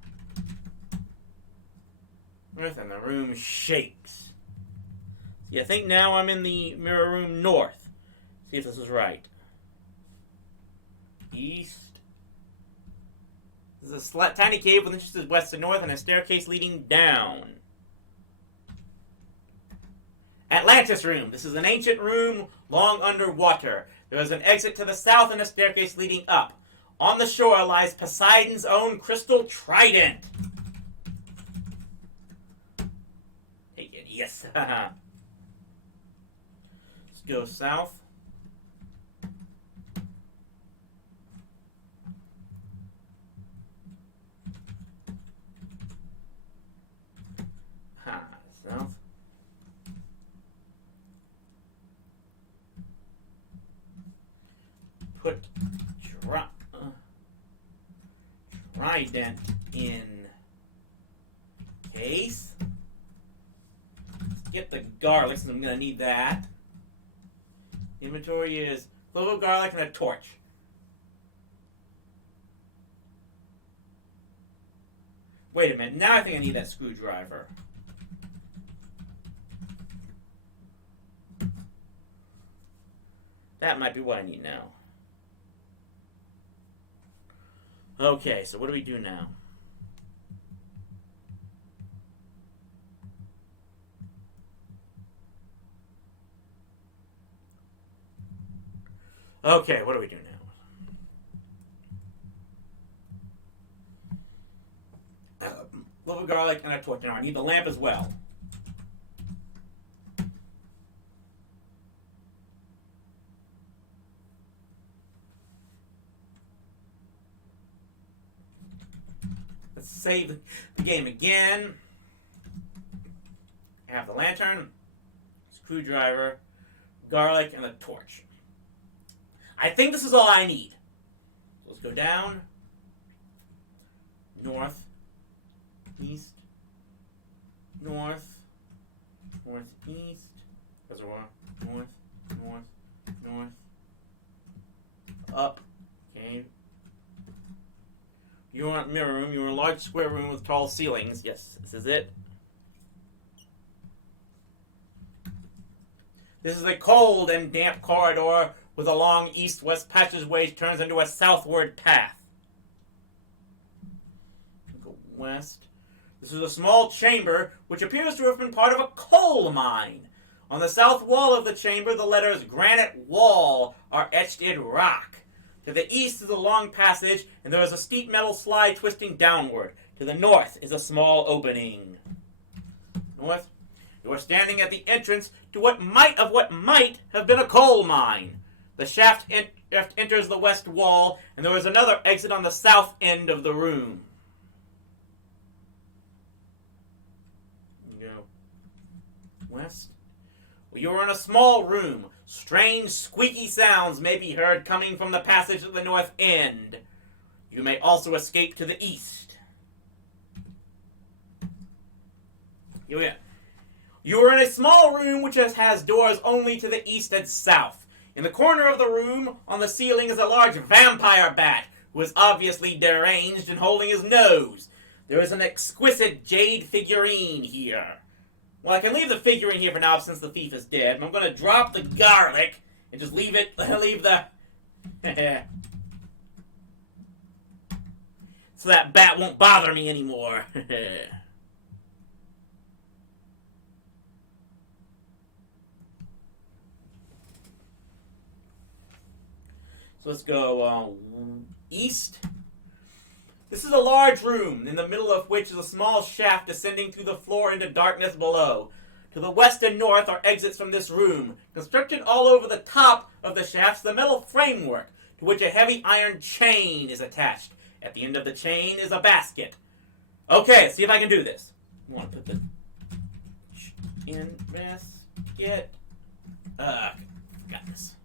Earth and the room shakes. See, I think now I'm in the mirror room north. See if this is right. East. This is a tiny cave with entrances west and north and a staircase leading down. Atlantis! Atlantis Room. This is an ancient room long underwater. There is an exit to the south and a staircase leading up. On the shore lies Poseidon's own crystal trident. Take it, yes. Let's go south. South. Put trident in case. Get the garlic, so I'm going to need that. Inventory is a little garlic and a torch. Wait a minute, now I think I need that screwdriver. That might be what I need now. Okay, so what do we do now? Okay, what do we do now? A little garlic and a torch. Now I need the lamp as well. Let's save the game again. I have the lantern, screwdriver, garlic, and a torch. I think this is all I need. So let's go down, north, east, north, northeast, reservoir, north, north, north, up, okay. You're in a mirror room. You're in a large square room with tall ceilings. Yes, this is it. This is a cold and damp corridor with a long east-west passageway which turns into a southward path. Go west. This is a small chamber which appears to have been part of a coal mine. On the south wall of the chamber, the letters Granite Wall are etched in rock. To the east is a long passage, and there is a steep metal slide twisting downward. To the north is a small opening. North. You are standing at the entrance to what might have been a coal mine. The shaft enters the west wall, and there is another exit on the south end of the room. You go west. Well, you are in a small room. Strange, squeaky sounds may be heard coming from the passage at the north end. You may also escape to the east. You are in a small room which has doors only to the east and south. In the corner of the room, on the ceiling, is a large vampire bat who is obviously deranged and holding his nose. There is an exquisite jade figurine here. Well, I can leave the figurine here for now since the thief is dead. And I'm going to drop the garlic and just leave the... so that bat won't bother me anymore. So let's go east. This is a large room, in the middle of which is a small shaft descending through the floor into darkness below. To the west and north are exits from this room. Constructed all over the top of the shafts, the metal framework, to which a heavy iron chain is attached. At the end of the chain is a basket. Okay, let's see if I can do this. I want to put the in basket. Got this.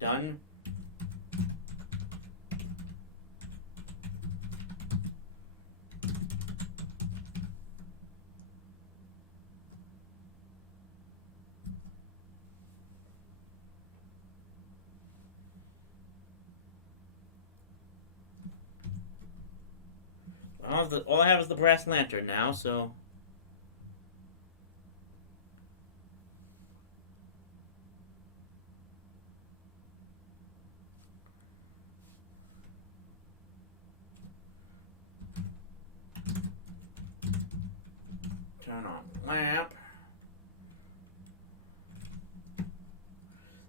Done. All I have is the brass lantern now, so... Turn on lamp.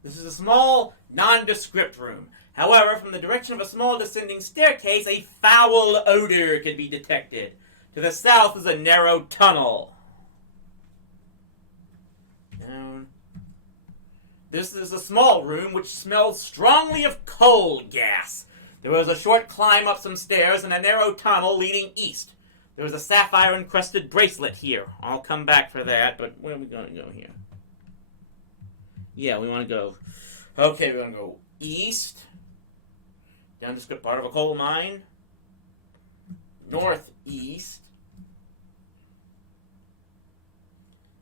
This is a small, nondescript room. However, from the direction of a small descending staircase, a foul odor can be detected. To the south is a narrow tunnel. Down. This is a small room which smells strongly of coal gas. There was a short climb up some stairs and a narrow tunnel leading east. There was a sapphire-encrusted bracelet here. I'll come back for that, but where are we going to go here? Yeah, we want to go... Okay, we're going to go east. Down to part of a coal mine. Northeast.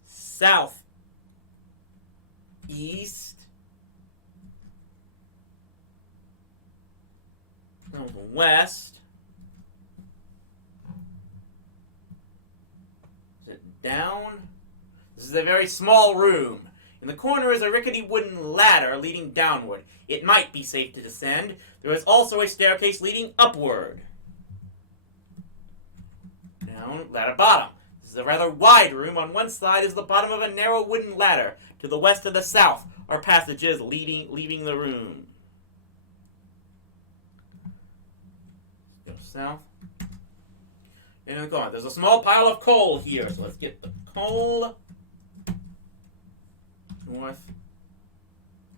Southeast. West. Is it down? This is a very small room. In the corner is a rickety wooden ladder leading downward. It might be safe to descend. There is also a staircase leading upward. Down, ladder bottom. This is a rather wide room. On one side is the bottom of a narrow wooden ladder. To the west and the south are passages leaving the room. Let's go south. In the corner, there's a small pile of coal here. So let's get the coal. North.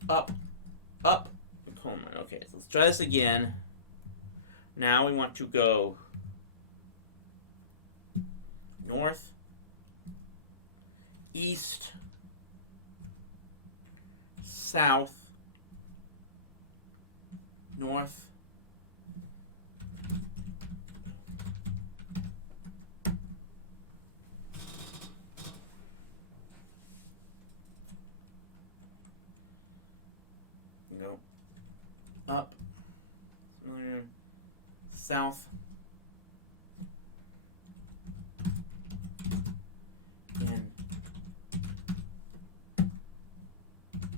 Up. Up. Coal mine. Okay, so let's try this again. Now we want to go north, east, south, north, up, south, and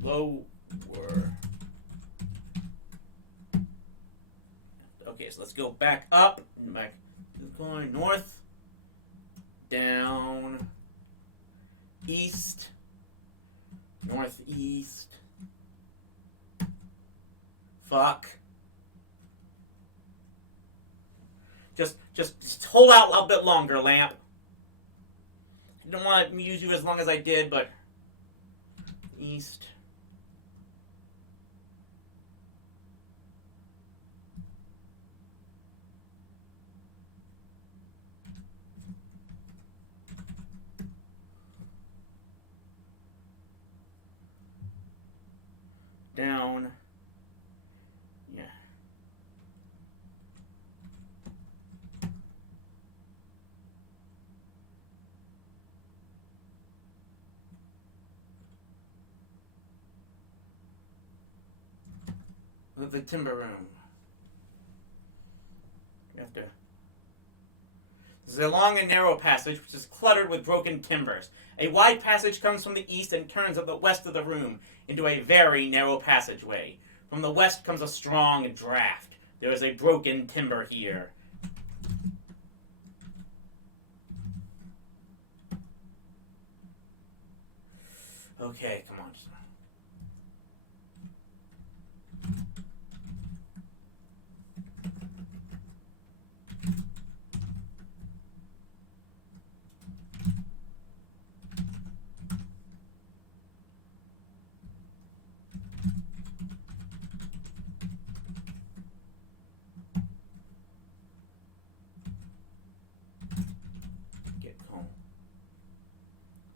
lower. Okay, so let's go back up, back, going north, down, east, northeast. Fuck. Just hold out a little bit longer, Lamp. I don't want to use you as long as I did, but east. Down. Yeah. The timber room. You have to. This is a long and narrow passage which is cluttered with broken timbers. A wide passage comes from the east and turns at the west of the room into a very narrow passageway. From the west comes a strong draft. There is a broken timber here. Okay, come on.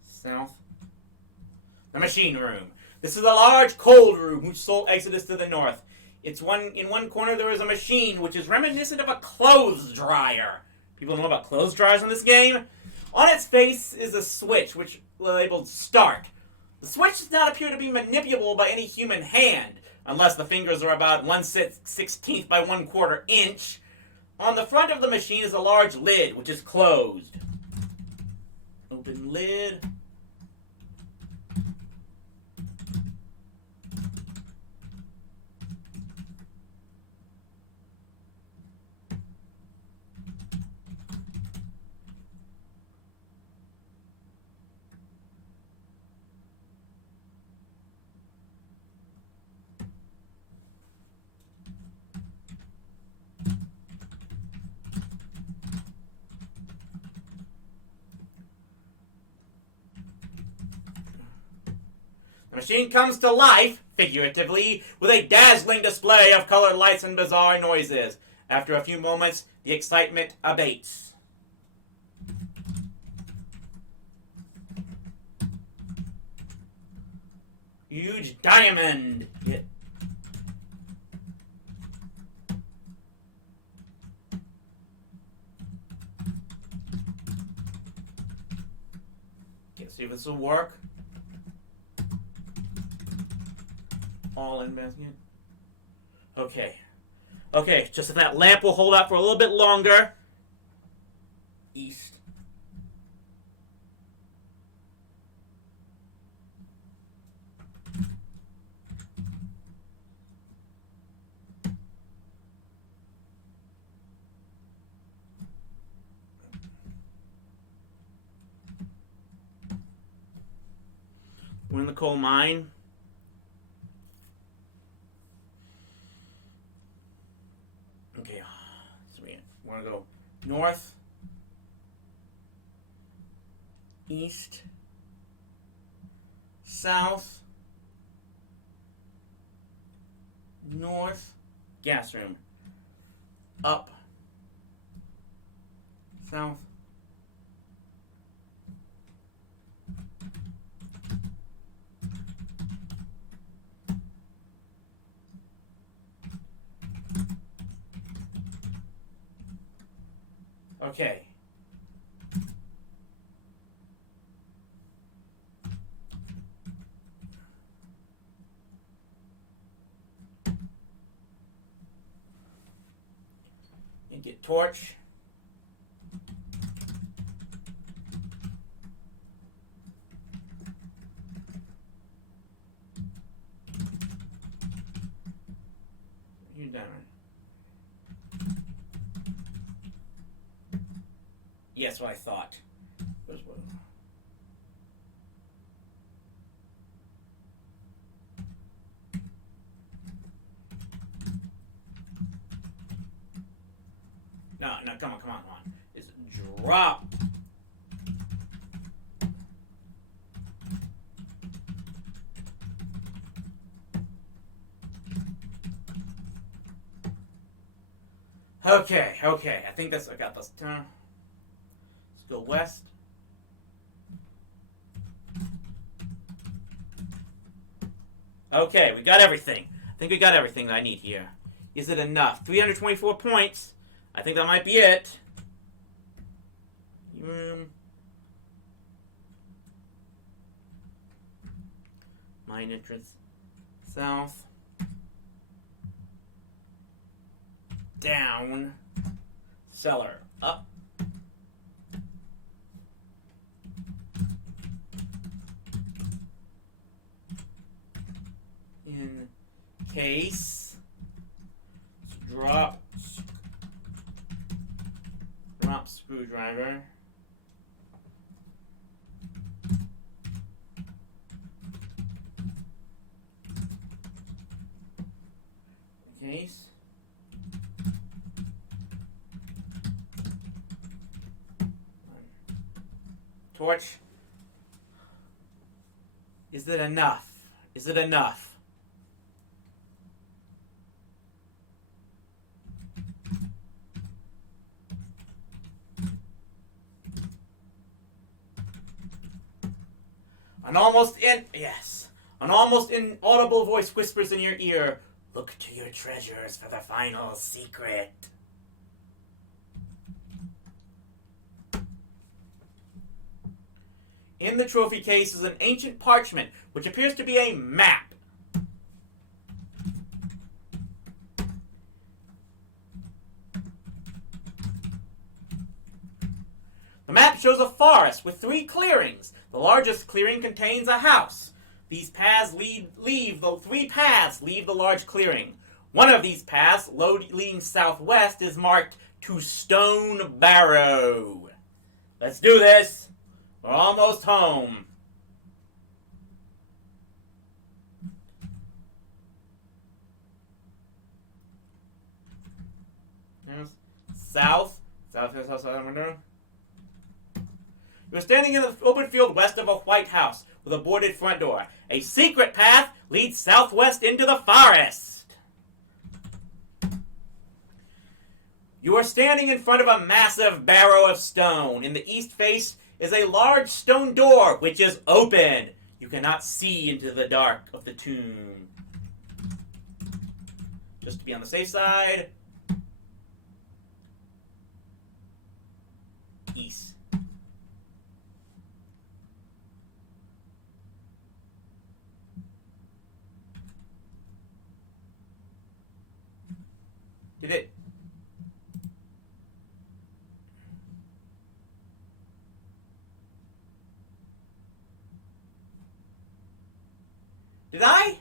South. The machine room. This is a large cold room whose sole exit is to the north. In one corner there is a machine which is reminiscent of a clothes dryer. People know about clothes dryers in this game? On its face is a switch which is labeled start. The switch does not appear to be manipulable by any human hand, unless the fingers are about 1/16 by 1/4 inch. On the front of the machine is a large lid which is closed. Open lid. The machine comes to life, figuratively, with a dazzling display of colored lights and bizarre noises. After a few moments, the excitement abates. Huge diamond. Yeah. Okay, see if this will work. All in basket. Okay. Okay, just so that lamp will hold out for a little bit longer. East. We're in the coal mine. Okay, so we want to go north, east, south, north, gas room, up, south, okay. And get torch. You down. Yes, what I thought. Where's one? No, come on. It's drop. Okay. I think I got this. Let's go west. Okay, we got everything. I think we got everything that I need here. Is it enough? 324 points. I think that might be it. Mine entrance. South. Down. Cellar. Up. In case. Drop screwdriver. Case. Torch. Is it enough? Is it enough? An almost inaudible voice whispers in your ear, "Look to your treasures for the final secret." In the trophy case is an ancient parchment, which appears to be a map. The map shows a forest with 3 clearings. The largest clearing contains a house. These paths leave the large clearing. One of these paths, leading southwest, is marked to Stone Barrow. Let's do this. We're almost home. South. South window. You're standing in the open field west of a white house with a boarded front door. A secret path leads southwest into the forest. You are standing in front of a massive barrow of stone. In the east face is a large stone door, which is open. You cannot see into the dark of the tomb. Just to be on the safe side. East. Did it? Did I?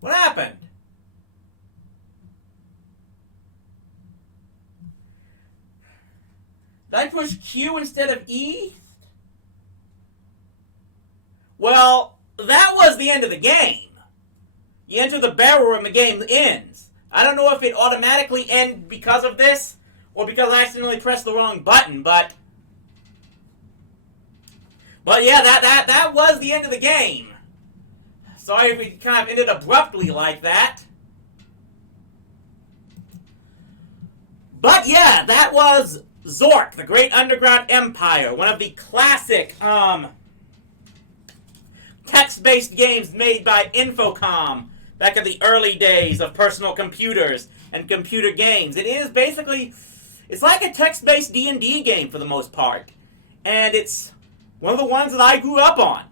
What happened? Did I push Q instead of E? Well, that was the end of the game. You enter the barrel and the game ends. I don't know if it automatically ends because of this, or because I accidentally pressed the wrong button, but yeah, that was the end of the game. Sorry if we kind of ended abruptly like that. But yeah, that was Zork, the Great Underground Empire, one of the classic text-based games made by Infocom back in the early days of personal computers and computer games. It is basically, it's like a text-based D&D game for the most part. And it's one of the ones that I grew up on.